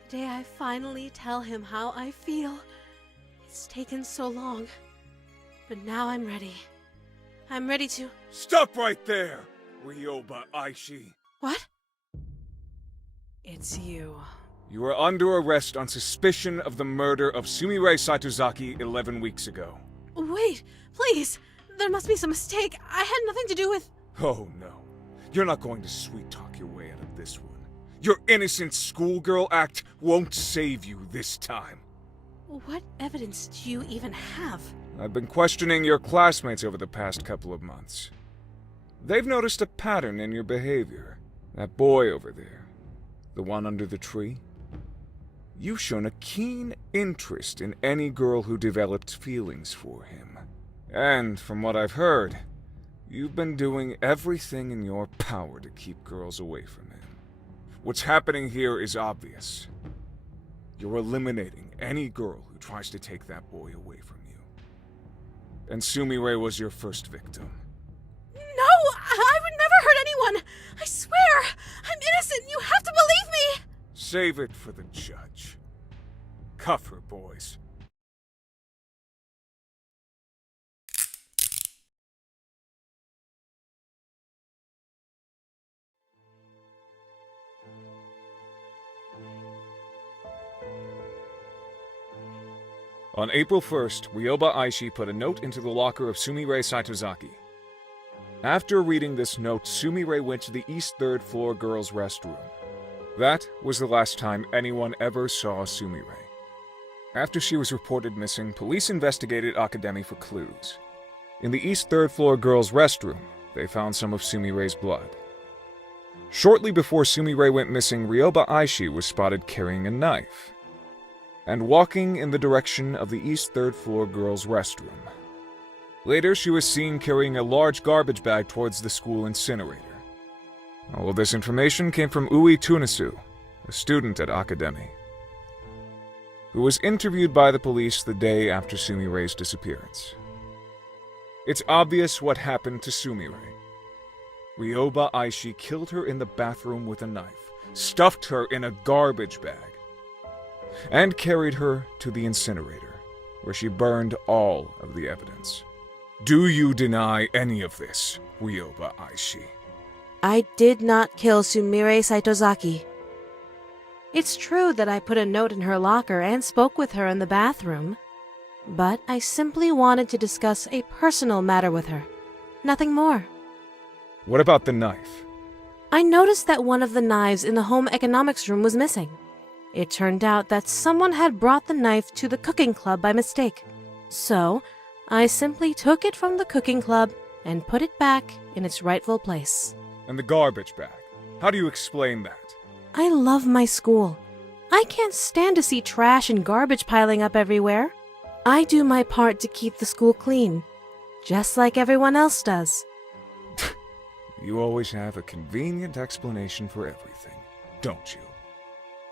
The day I finally tell him how I feel. It's taken so long. But now I'm ready. I'm ready to... Stop right there, Ryoba Aishi. What? It's you. You are under arrest on suspicion of the murder of Sumire Saitozaki 11 weeks ago. Wait, please. There must be some mistake. I had nothing to do with... Oh no. You're not going to sweet-talk your way out of this one. Your innocent schoolgirl act won't save you this time. What evidence do you even have? I've been questioning your classmates over the past couple of months. They've noticed a pattern in your behavior. That boy over there, the one under the tree. You've shown a keen interest in any girl who developed feelings for him. And from what I've heard, you've been doing everything in your power to keep girls away from him. What's happening here is obvious. You're eliminating any girl who tries to take that boy away from you. And Sumire was your first victim. No! I would never hurt anyone! I swear! I'm innocent! You have to believe me! Save it for the judge. Cuff her, boys. On April 1st, Ryoba Aishi put a note into the locker of Sumire Saitozaki. After reading this note, Sumire went to the East 3rd floor girls' restroom. That was the last time anyone ever saw Sumire. After she was reported missing, police investigated Academy for clues. In the East 3rd floor girls' restroom, they found some of Sumire's blood. Shortly before Sumire went missing, Ryoba Aishi was spotted carrying a knife and walking in the direction of the East 3rd floor girls' restroom. Later, she was seen carrying a large garbage bag towards the school incinerator. All of this information came from Ui Tunisu, a student at Academy, who was interviewed by the police the day after Sumire's disappearance. It's obvious what happened to Sumire. Ryoba Aishi killed her in the bathroom with a knife, stuffed her in a garbage bag, and carried her to the incinerator, where she burned all of the evidence. Do you deny any of this, Ryoba Aishi? I did not kill Sumire Saitozaki. It's true that I put a note in her locker and spoke with her in the bathroom, but I simply wanted to discuss a personal matter with her. Nothing more. What about the knife? I noticed that one of the knives in the home economics room was missing. It turned out that someone had brought the knife to the cooking club by mistake. So, I simply took it from the cooking club and put it back in its rightful place. And the garbage bag? How do you explain that? I love my school. I can't stand to see trash and garbage piling up everywhere. I do my part to keep the school clean, just like everyone else does. You always have a convenient explanation for everything, don't you?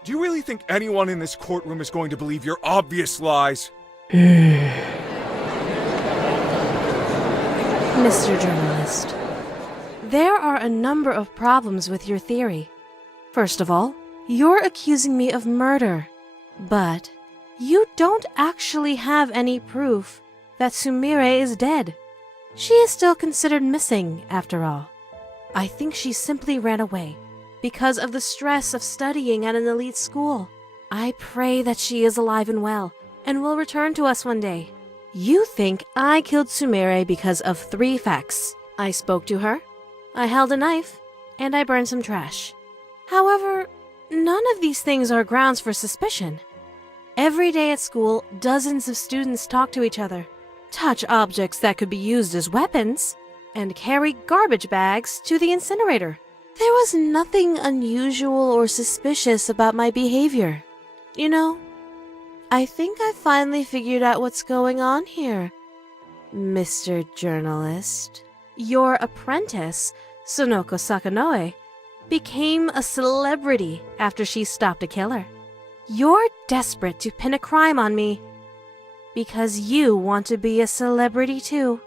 Do you really think anyone in this courtroom is going to believe your obvious lies? Mr. Journalist, there are a number of problems with your theory. First of all, you're accusing me of murder, but you don't actually have any proof that Sumire is dead. She is still considered missing, after all. I think she simply ran away because of the stress of studying at an elite school. I pray that she is alive and well and will return to us one day. You think I killed Sumire because of 3 facts. I spoke to her, I held a knife, and I burned some trash. However, none of these things are grounds for suspicion. Every day at school, dozens of students talk to each other, touch objects that could be used as weapons, and carry garbage bags to the incinerator. There was nothing unusual or suspicious about my behavior. You know, I think I finally figured out what's going on here, Mr. Journalist. Your apprentice, Sonoko Sakanoe, became a celebrity after she stopped a killer. You're desperate to pin a crime on me because you want to be a celebrity too.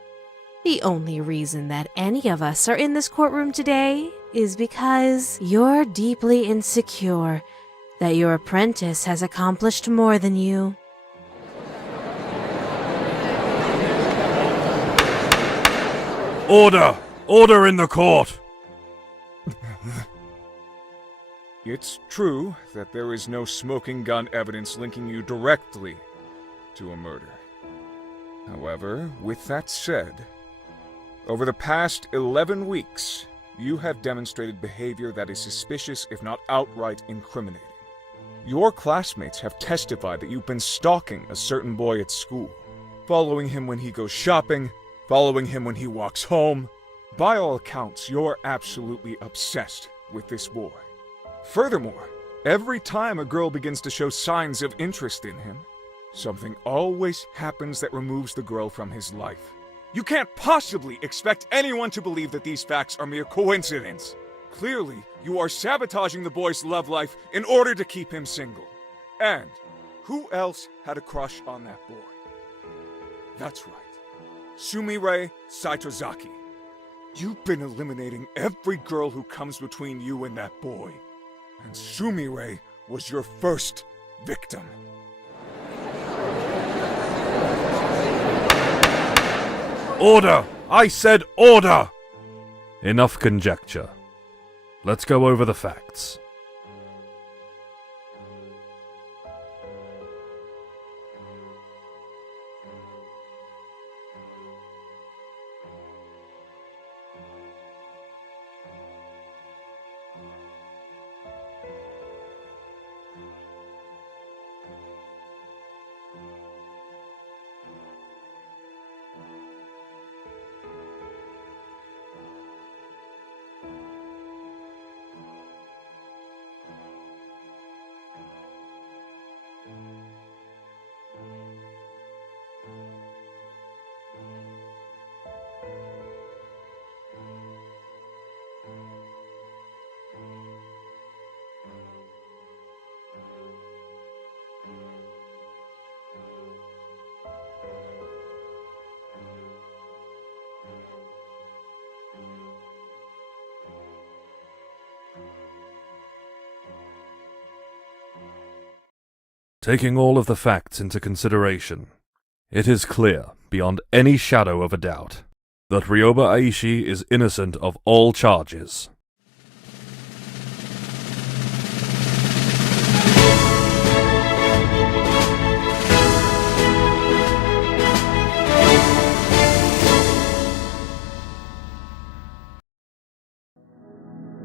The only reason that any of us are in this courtroom today is because you're deeply insecure that your apprentice has accomplished more than you. Order! Order in the court! It's true that there is no smoking gun evidence linking you directly to a murder. However, with that said, over the past 11 weeks, you have demonstrated behavior that is suspicious, if not outright incriminating. Your classmates have testified that you've been stalking a certain boy at school, following him when he goes shopping, following him when he walks home. By all accounts, you're absolutely obsessed with this boy. Furthermore, every time a girl begins to show signs of interest in him, something always happens that removes the girl from his life. You can't possibly expect anyone to believe that these facts are mere coincidence. Clearly, you are sabotaging the boy's love life in order to keep him single. And who else had a crush on that boy? That's right, Sumire Saitozaki. You've been eliminating every girl who comes between you and that boy. And Sumire was your first victim. Order! I said order! Enough conjecture. Let's go over the facts. Taking all of the facts into consideration, it is clear, beyond any shadow of a doubt, that Ryoba Aishi is innocent of all charges.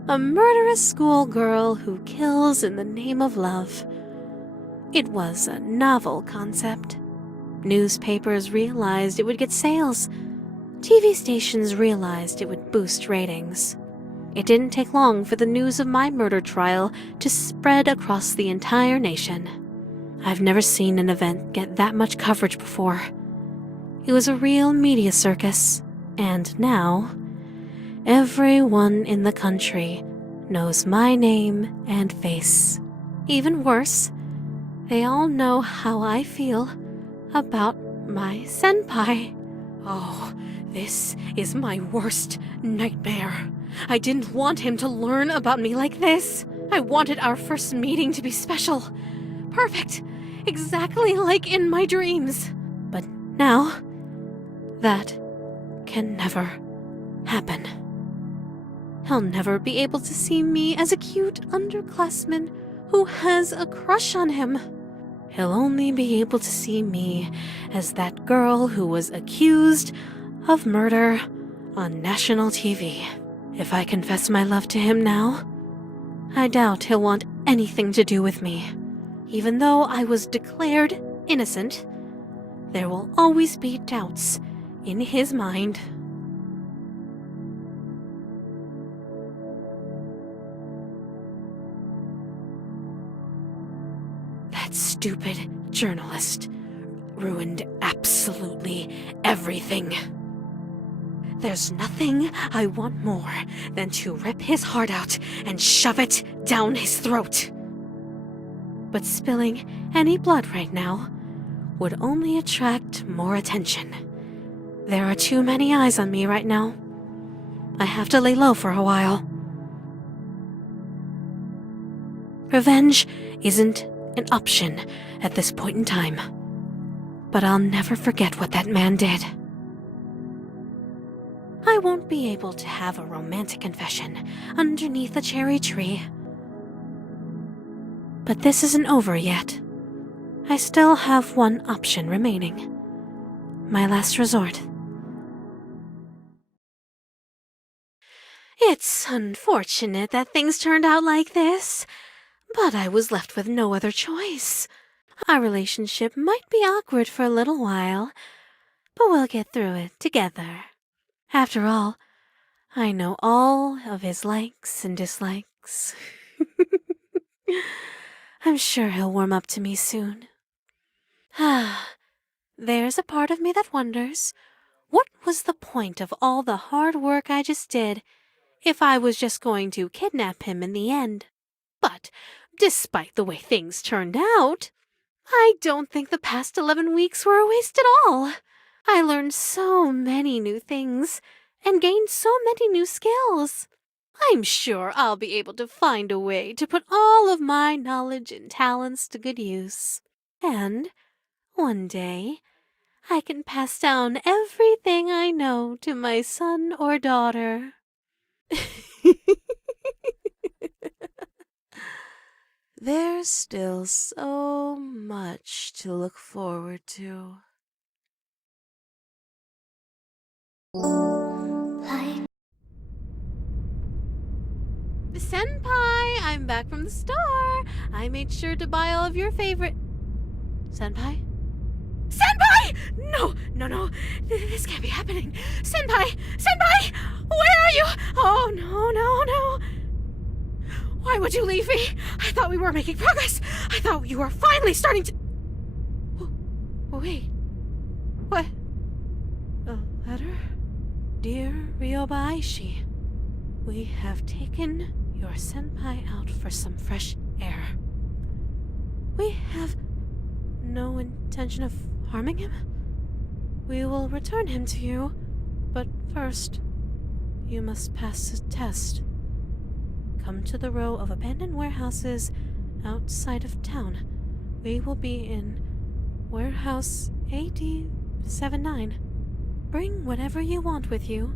A murderous schoolgirl who kills in the name of love. It was a novel concept. Newspapers realized it would get sales. TV stations realized it would boost ratings. It didn't take long for the news of my murder trial to spread across the entire nation. I've never seen an event get that much coverage before. It was a real media circus, and now everyone in the country knows my name and face. Even worse, they all know how I feel about my senpai. Oh, this is my worst nightmare. I didn't want him to learn about me like this. I wanted our first meeting to be special. Perfect. Exactly like in my dreams. But now, that can never happen. He'll never be able to see me as a cute underclassman who has a crush on him. He'll only be able to see me as that girl who was accused of murder on national TV. If I confess my love to him now, I doubt he'll want anything to do with me. Even though I was declared innocent, there will always be doubts in his mind. That stupid journalist ruined absolutely everything. There's nothing I want more than to rip his heart out and shove it down his throat. But spilling any blood right now would only attract more attention. There are too many eyes on me right now. I have to lay low for a while. Revenge isn't an option at this point in time. But I'll never forget what that man did. I won't be able to have a romantic confession underneath a cherry tree. But this isn't over yet. I still have one option remaining. My last resort. It's unfortunate that things turned out like this, but I was left with no other choice. Our relationship might be awkward for a little while, but we'll get through it together. After all, I know all of his likes and dislikes. I'm sure he'll warm up to me soon. There's a part of me that wonders, what was the point of all the hard work I just did if I was just going to kidnap him in the end? But despite the way things turned out, I don't think the past 11 weeks were a waste at all. I learned so many new things and gained so many new skills. I'm sure I'll be able to find a way to put all of my knowledge and talents to good use. And one day, I can pass down everything I know to my son or daughter. There's still so much to look forward to. Senpai, I'm back from the store. I made sure to buy all of your favorite... Senpai? Senpai! No. This can't be happening. Senpai! Where are you? Oh, no. Why would you leave me? I thought we were making progress. I thought you were finally starting to... Wait. What? A letter? Dear Ryoba Aishi, we have taken your senpai out for some fresh air. We have no intention of harming him. We will return him to you, but first, you must pass a test. Come to the row of abandoned warehouses outside of town. We will be in warehouse AD79. Bring whatever you want with you,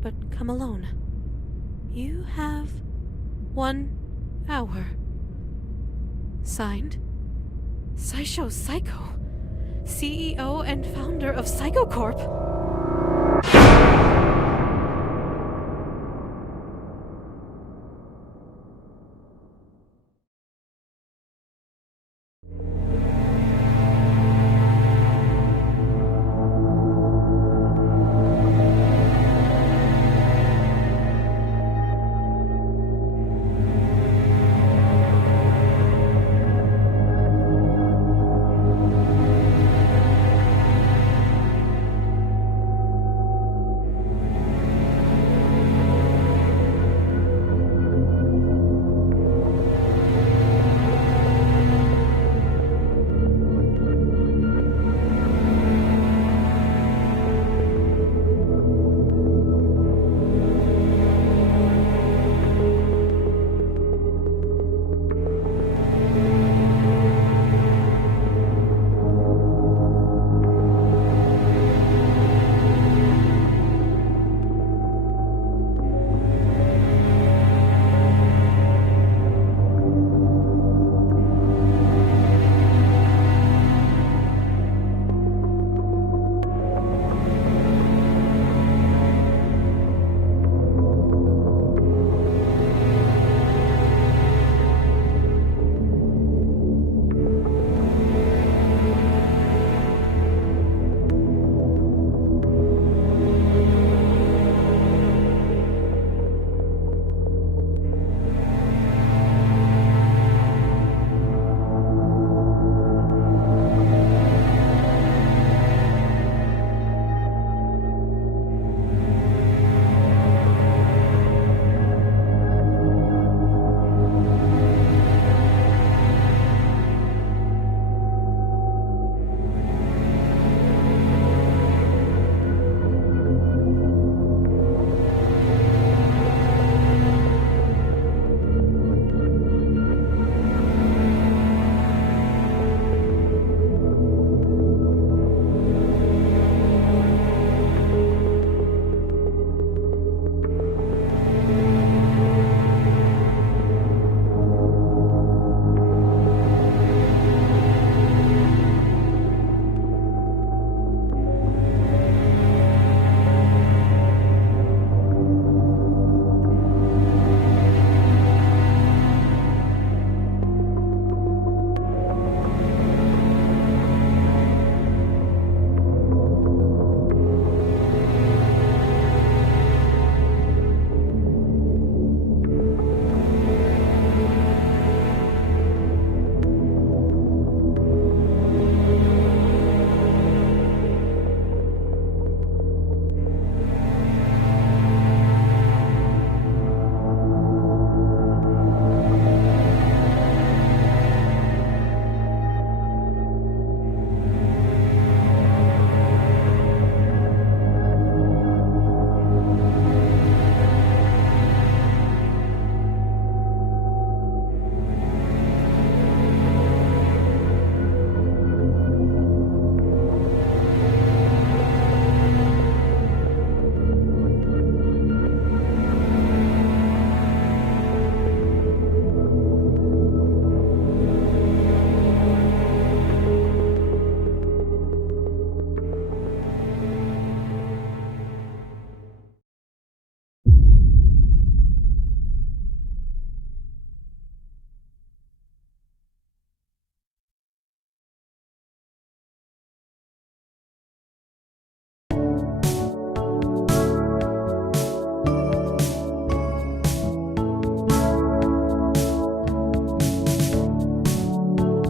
but come alone. You have 1 hour. Signed, Saisho Psycho, CEO and founder of Psycho Corp.